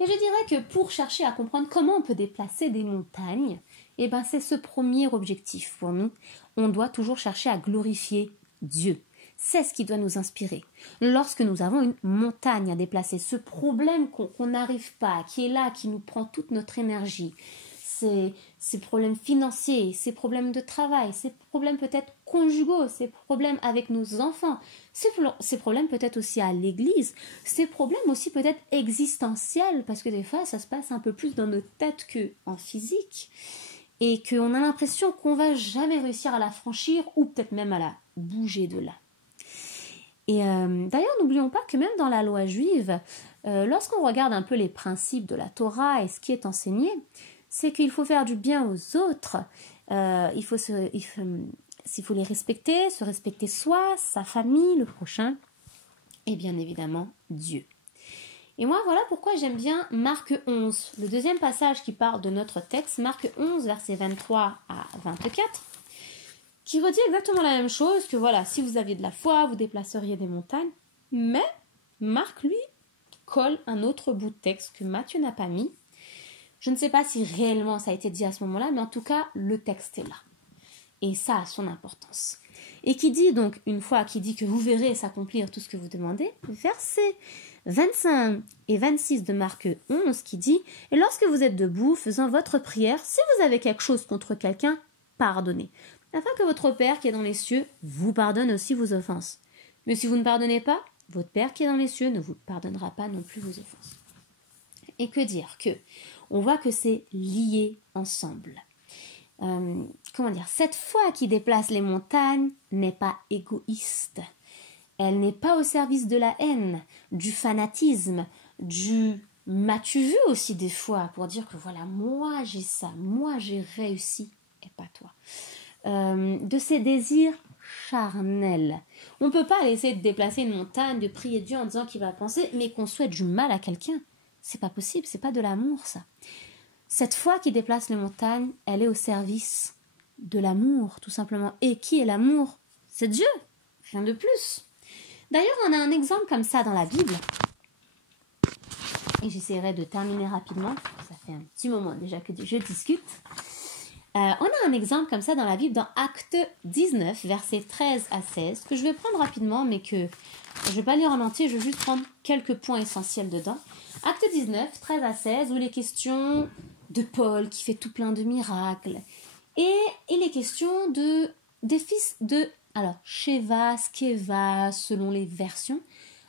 Et je dirais que pour chercher à comprendre comment on peut déplacer des montagnes, eh ben c'est ce premier objectif pour nous. On doit toujours chercher à glorifier Dieu. C'est ce qui doit nous inspirer. Lorsque nous avons une montagne à déplacer, ce problème qu'on n'arrive pas, qui est là, qui nous prend toute notre énergie, ces problèmes financiers, ces problèmes de travail, ces problèmes peut-être conjugaux, ces problèmes avec nos enfants, ces problèmes peut-être aussi à l'église, ces problèmes aussi peut-être existentiels, parce que des fois ça se passe un peu plus dans notre tête qu'en physique, et qu'on a l'impression qu'on va jamais réussir à la franchir, ou peut-être même à la bouger de là. Et d'ailleurs, n'oublions pas que même dans la loi juive, lorsqu'on regarde un peu les principes de la Torah et ce qui est enseigné, c'est qu'il faut faire du bien aux autres, il faut les respecter, se respecter soi, sa famille, le prochain, et bien évidemment Dieu. Et moi, voilà pourquoi j'aime bien Marc 11, le deuxième passage qui parle de notre texte, Marc 11, versets 23 à 24, qui redit exactement la même chose, que voilà, si vous aviez de la foi, vous déplaceriez des montagnes, mais Marc, lui, colle un autre bout de texte que Matthieu n'a pas mis. Je ne sais pas si réellement ça a été dit à ce moment-là, mais en tout cas, le texte est là. Et ça a son importance. Et qui dit donc, une fois qui dit que vous verrez s'accomplir tout ce que vous demandez, versets 25 et 26 de Marc 11 qui dit « Et lorsque vous êtes debout, faisant votre prière, si vous avez quelque chose contre quelqu'un, pardonnez, afin que votre Père qui est dans les cieux vous pardonne aussi vos offenses. Mais si vous ne pardonnez pas, votre Père qui est dans les cieux ne vous pardonnera pas non plus vos offenses. » Et que dire que on voit que c'est lié ensemble. Cette foi qui déplace les montagnes n'est pas égoïste. Elle n'est pas au service de la haine, du fanatisme, du m'as-tu vu aussi des fois, pour dire que voilà, moi j'ai ça, moi j'ai réussi, et pas toi. De ses désirs charnels. On ne peut pas essayer de déplacer une montagne, de prier Dieu en disant qu'il va penser, mais qu'on souhaite du mal à quelqu'un. C'est pas possible, c'est pas de l'amour ça. Cette foi qui déplace les montagnes, elle est au service de l'amour, tout simplement. Et qui est l'amour? C'est Dieu, rien de plus. D'ailleurs, on a un exemple comme ça dans la Bible. Et j'essaierai de terminer rapidement. Ça fait un petit moment déjà que je discute. On a un exemple comme ça dans la Bible, dans Actes 19, versets 13 à 16, que je vais prendre rapidement, mais que je ne vais pas lire en entier, je vais juste prendre quelques points essentiels dedans. Acte 19, 13 à 16, où il est question de Paul qui fait tout plein de miracles. Et il est question des fils de, Sheva, Skeva, selon les versions,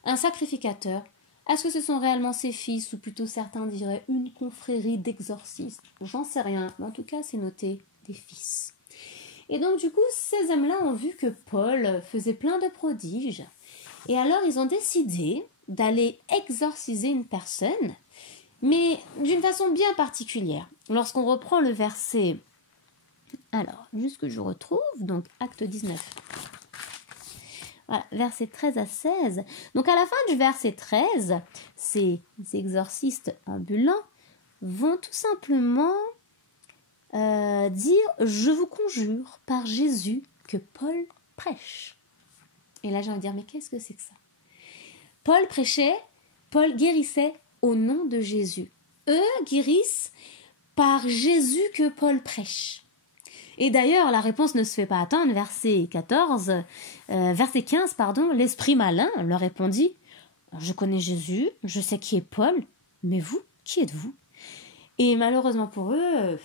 un sacrificateur. Est-ce que ce sont réellement ses fils, ou plutôt certains diraient une confrérie d'exorcistes? J'en sais rien, mais en tout cas c'est noté des fils. Et donc du coup, ces hommes-là ont vu que Paul faisait plein de prodiges, et alors ils ont décidé d'aller exorciser une personne, mais d'une façon bien particulière. Lorsqu'on reprend le verset, juste que je retrouve, donc Acte 19. Voilà, versets 13 à 16. Donc à la fin du verset 13, ces exorcistes ambulants vont tout simplement dire « Je vous conjure par Jésus que Paul prêche ». Et là, j'ai envie de dire « Mais qu'est-ce que c'est que ça ?» Paul prêchait, Paul guérissait au nom de Jésus. Eux guérissent par Jésus que Paul prêche. Et d'ailleurs, la réponse ne se fait pas attendre. Verset 15, l'esprit malin leur répondit « Je connais Jésus, je sais qui est Paul, mais vous, qui êtes-vous » Et malheureusement pour eux,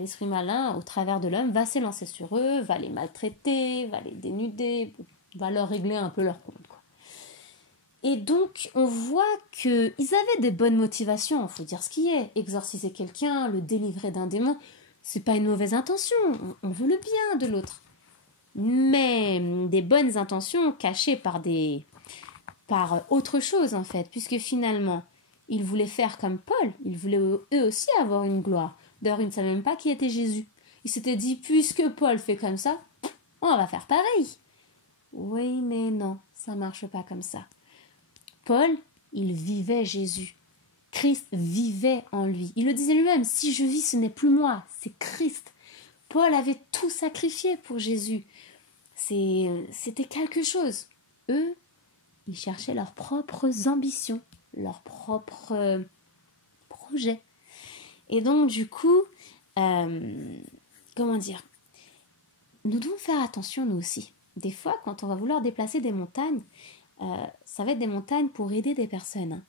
l'esprit malin, au travers de l'homme, va s'élancer sur eux, va les maltraiter, va les dénuder, va leur régler un peu leur compte, quoi. Et donc, on voit qu'ils avaient des bonnes motivations, il faut dire ce qui est. Exorciser quelqu'un, le délivrer d'un démon, c'est pas une mauvaise intention, on veut le bien de l'autre. Mais des bonnes intentions cachées par autre chose, en fait, puisque finalement, ils voulaient faire comme Paul, ils voulaient eux aussi avoir une gloire. D'ailleurs, ils ne savaient même pas qui était Jésus. Ils s'étaient dit, puisque Paul fait comme ça, on va faire pareil. Oui, mais non, ça marche pas comme ça. Paul, il vivait Jésus. Christ vivait en lui. Il le disait lui-même, si je vis, ce n'est plus moi, c'est Christ. Paul avait tout sacrifié pour Jésus. C'était quelque chose. Eux, ils cherchaient leurs propres ambitions, leurs propres projets. Et donc, du coup, nous devons faire attention, nous aussi. Des fois, quand on va vouloir déplacer des montagnes, ça va être des montagnes pour aider des personnes.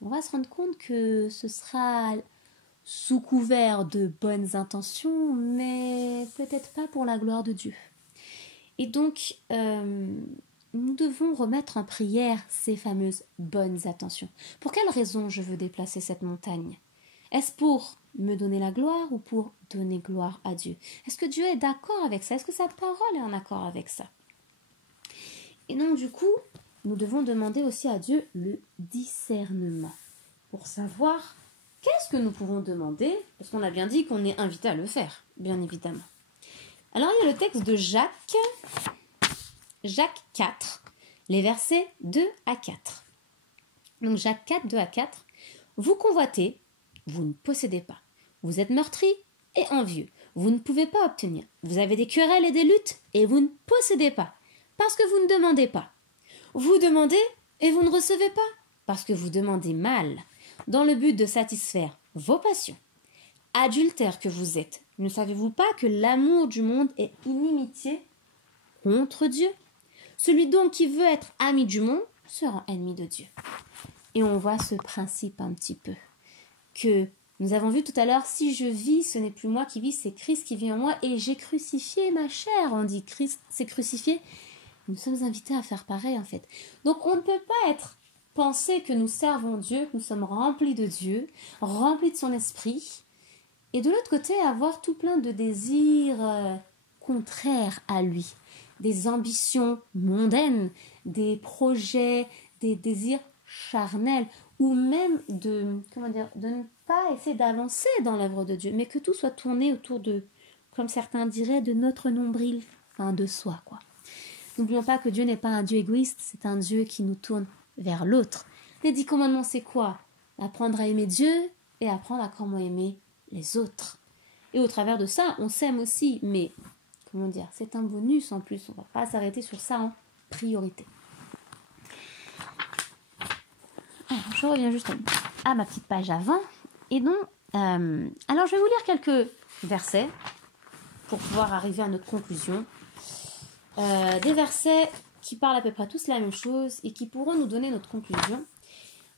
On va se rendre compte que ce sera sous couvert de bonnes intentions, mais peut-être pas pour la gloire de Dieu. Et donc, nous devons remettre en prière ces fameuses bonnes intentions. Pour quelle raison je veux déplacer cette montagne ? Est-ce pour me donner la gloire ou pour donner gloire à Dieu ? Est-ce que Dieu est d'accord avec ça ? Est-ce que sa parole est en accord avec ça ? Et donc, du coup, nous devons demander aussi à Dieu le discernement pour savoir qu'est-ce que nous pouvons demander, parce qu'on a bien dit qu'on est invité à le faire, bien évidemment. Alors, il y a le texte de Jacques 4, les versets 2 à 4. Donc, Jacques 4, 2 à 4. Vous convoitez, vous ne possédez pas. Vous êtes meurtris et envieux. Vous ne pouvez pas obtenir. Vous avez des querelles et des luttes et vous ne possédez pas, parce que vous ne demandez pas. Vous demandez et vous ne recevez pas, parce que vous demandez mal, dans le but de satisfaire vos passions. Adultères que vous êtes, ne savez-vous pas que l'amour du monde est inimitié contre Dieu ? Celui donc qui veut être ami du monde sera ennemi de Dieu. Et on voit ce principe un petit peu, que nous avons vu tout à l'heure, si je vis, ce n'est plus moi qui vis, c'est Christ qui vit en moi, et j'ai crucifié ma chair. On dit Christ s'est crucifié. Nous sommes invités à faire pareil, en fait. Donc on ne peut pas penser que nous servons Dieu, que nous sommes remplis de Dieu, remplis de son esprit, et de l'autre côté, avoir tout plein de désirs contraires à lui, des ambitions mondaines, des projets, des désirs charnels, ou même de ne pas essayer d'avancer dans l'œuvre de Dieu, mais que tout soit tourné autour de, comme certains diraient, de notre nombril, enfin de soi, quoi. N'oublions pas que Dieu n'est pas un Dieu égoïste, c'est un Dieu qui nous tourne vers l'autre. Les 10 commandements, c'est quoi ? Apprendre à aimer Dieu et apprendre à comment aimer les autres. Et au travers de ça, on s'aime aussi, mais c'est un bonus en plus, on ne va pas s'arrêter sur ça en priorité. Alors, je reviens juste à ma petite page avant. Et donc, alors je vais vous lire quelques versets pour pouvoir arriver à notre conclusion. Des versets qui parlent à peu près tous la même chose et qui pourront nous donner notre conclusion.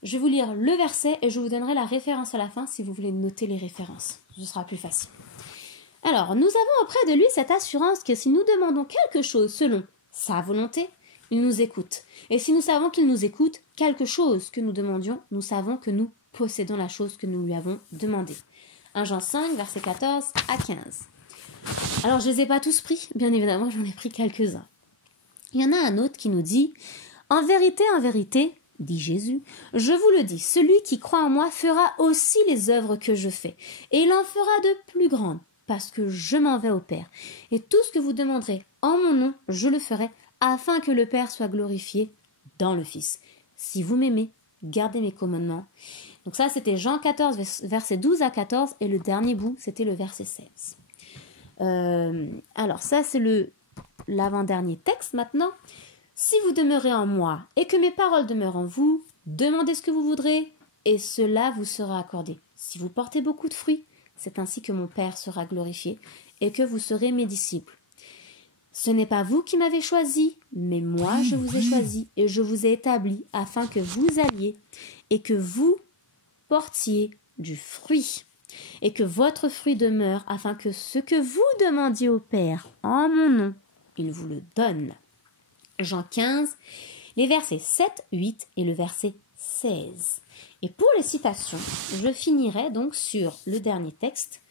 Je vais vous lire le verset et je vous donnerai la référence à la fin si vous voulez noter les références. Ce sera plus facile. Alors, nous avons auprès de lui cette assurance que si nous demandons quelque chose selon sa volonté, il nous écoute. Et si nous savons qu'il nous écoute, quelque chose que nous demandions, nous savons que nous possédons la chose que nous lui avons demandée. 1 Jean 5, verset 14 à 15. Alors, je ne les ai pas tous pris, bien évidemment, j'en ai pris quelques-uns. Il y en a un autre qui nous dit « En vérité, dit Jésus, je vous le dis, celui qui croit en moi fera aussi les œuvres que je fais, et il en fera de plus grandes, parce que je m'en vais au Père. Et tout ce que vous demanderez en mon nom, je le ferai, afin que le Père soit glorifié dans le Fils. Si vous m'aimez, gardez mes commandements. Donc ça, c'était Jean 14, versets 12 à 14, et le dernier bout, c'était le verset 16. Alors ça, c'est l'avant-dernier texte maintenant. Si vous demeurez en moi et que mes paroles demeurent en vous, demandez ce que vous voudrez et cela vous sera accordé. Si vous portez beaucoup de fruits, c'est ainsi que mon Père sera glorifié et que vous serez mes disciples. Ce n'est pas vous qui m'avez choisi, mais moi je vous ai choisi et je vous ai établi afin que vous alliez et que vous portiez du fruit et que votre fruit demeure afin que ce que vous demandiez au Père en mon nom, il vous le donne. Jean 15, les versets 7, 8 et le verset 16. Et pour les citations, je finirai donc sur le dernier texte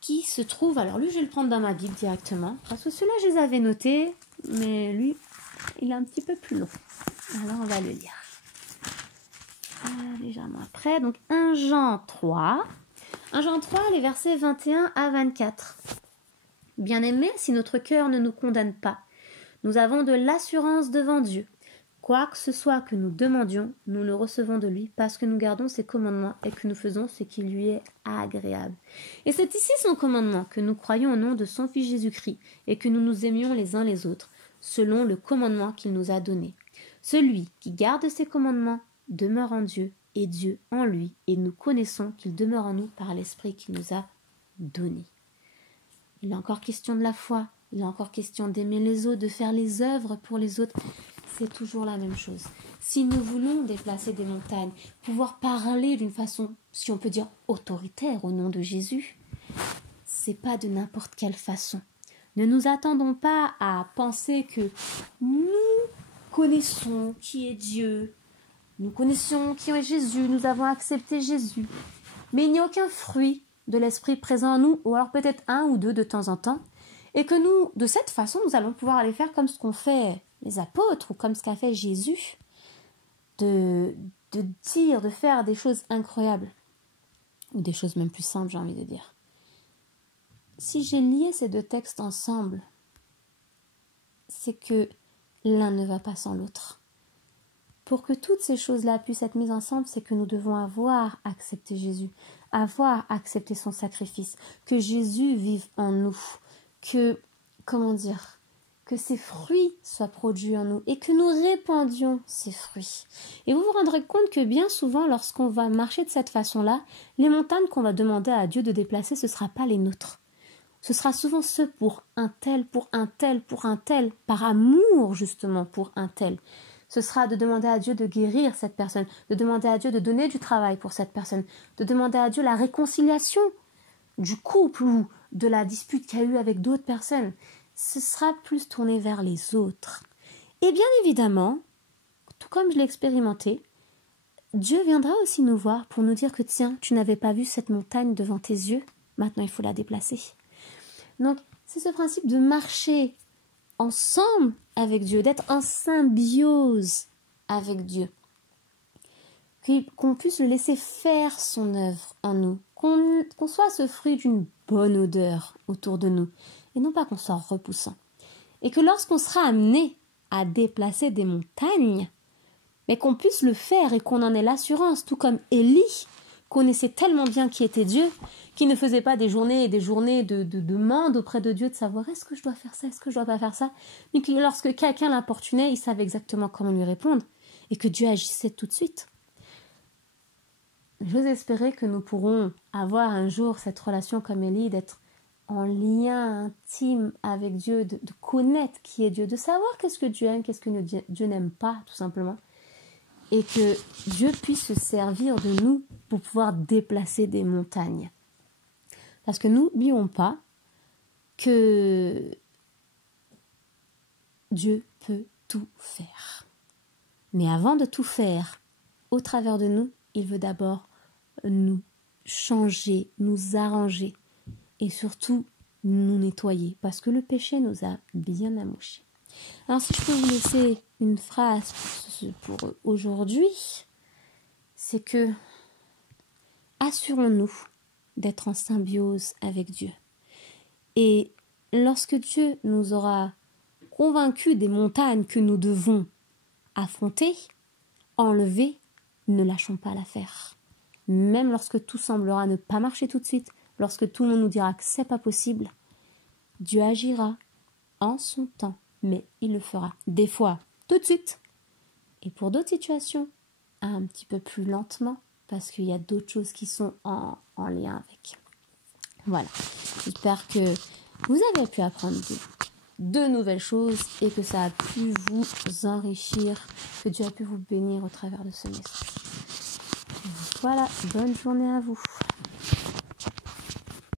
qui se trouve, alors lui je vais le prendre dans ma Bible directement, parce que ceux-là je les avais notés, mais lui il est un petit peu plus long. Alors on va le lire. Légèrement après, donc 1 Jean 3, les versets 21 à 24. Bien-aimés, si notre cœur ne nous condamne pas, nous avons de l'assurance devant Dieu. Quoi que ce soit que nous demandions, nous le recevons de lui parce que nous gardons ses commandements et que nous faisons ce qui lui est agréable. Et c'est ici son commandement, que nous croyions au nom de son Fils Jésus-Christ et que nous nous aimions les uns les autres, selon le commandement qu'il nous a donné. Celui qui garde ses commandements demeure en Dieu et Dieu en lui, et nous connaissons qu'il demeure en nous par l'Esprit qu'il nous a donné. Il est encore question de la foi, il est encore question d'aimer les autres, de faire les œuvres pour les autres. C'est toujours la même chose. Si nous voulons déplacer des montagnes, pouvoir parler d'une façon, si on peut dire, autoritaire au nom de Jésus, c'est pas de n'importe quelle façon. Ne nous attendons pas à penser que nous connaissons qui est Dieu, nous connaissons qui est Jésus, nous avons accepté Jésus. Mais il n'y a aucun fruit de l'Esprit présent en nous, ou alors peut-être un ou deux de temps en temps, et que nous, de cette façon, nous allons pouvoir aller faire comme ce qu'ont fait les apôtres, ou comme ce qu'a fait Jésus, de dire, de faire des choses incroyables, ou des choses même plus simples, j'ai envie de dire. Si j'ai lié ces deux textes ensemble, c'est que l'un ne va pas sans l'autre. Pour que toutes ces choses-là puissent être mises ensemble, c'est que nous devons avoir accepté Jésus, avoir accepté son sacrifice, que Jésus vive en nous, que, que ses fruits soient produits en nous et que nous répandions ces fruits. Et vous vous rendrez compte que bien souvent, lorsqu'on va marcher de cette façon-là, les montagnes qu'on va demander à Dieu de déplacer, ce ne sera pas les nôtres. Ce sera souvent ceux pour un tel, par amour justement pour un tel. Ce sera de demander à Dieu de guérir cette personne, de demander à Dieu de donner du travail pour cette personne, de demander à Dieu la réconciliation du couple ou de la dispute qu'il y a eu avec d'autres personnes. Ce sera plus tourné vers les autres. Et bien évidemment, tout comme je l'ai expérimenté, Dieu viendra aussi nous voir pour nous dire que tiens, tu n'avais pas vu cette montagne devant tes yeux, maintenant il faut la déplacer. Donc, c'est ce principe de marcher ensemble avec Dieu, d'être en symbiose avec Dieu. Qu'on puisse le laisser faire son œuvre en nous, qu'on soit ce fruit d'une bonne odeur autour de nous, et non pas qu'on soit repoussant. Et que lorsqu'on sera amené à déplacer des montagnes, mais qu'on puisse le faire et qu'on en ait l'assurance, tout comme Élie connaissait tellement bien qui était Dieu, qui ne faisait pas des journées et des journées de demande auprès de Dieu de savoir est-ce que je dois faire ça, est-ce que je dois pas faire ça, mais que lorsque quelqu'un l'importunait, il savait exactement comment lui répondre et que Dieu agissait tout de suite. J'ose espérer que nous pourrons avoir un jour cette relation comme Élie, d'être en lien intime avec Dieu, de connaître qui est Dieu, de savoir qu'est-ce que Dieu aime, qu'est-ce que Dieu n'aime pas, tout simplement. Et que Dieu puisse se servir de nous pour pouvoir déplacer des montagnes. Parce que n'oublions pas que Dieu peut tout faire. Mais avant de tout faire, au travers de nous, il veut d'abord nous changer, nous arranger et surtout nous nettoyer. Parce que le péché nous a bien amouchés. Alors si je peux vous laisser une phrase pour aujourd'hui, c'est que assurons-nous d'être en symbiose avec Dieu. Et lorsque Dieu nous aura convaincus des montagnes que nous devons affronter, enlever, ne lâchons pas l'affaire. Même lorsque tout semblera ne pas marcher tout de suite, lorsque tout le monde nous dira que c'est pas possible, Dieu agira en son temps, mais il le fera des fois tout de suite. Et pour d'autres situations, un petit peu plus lentement, parce qu'il y a d'autres choses qui sont en lien avec. Voilà, j'espère que vous avez pu apprendre de nouvelles choses et que ça a pu vous enrichir, que Dieu a pu vous bénir au travers de ce message. Voilà, bonne journée à vous.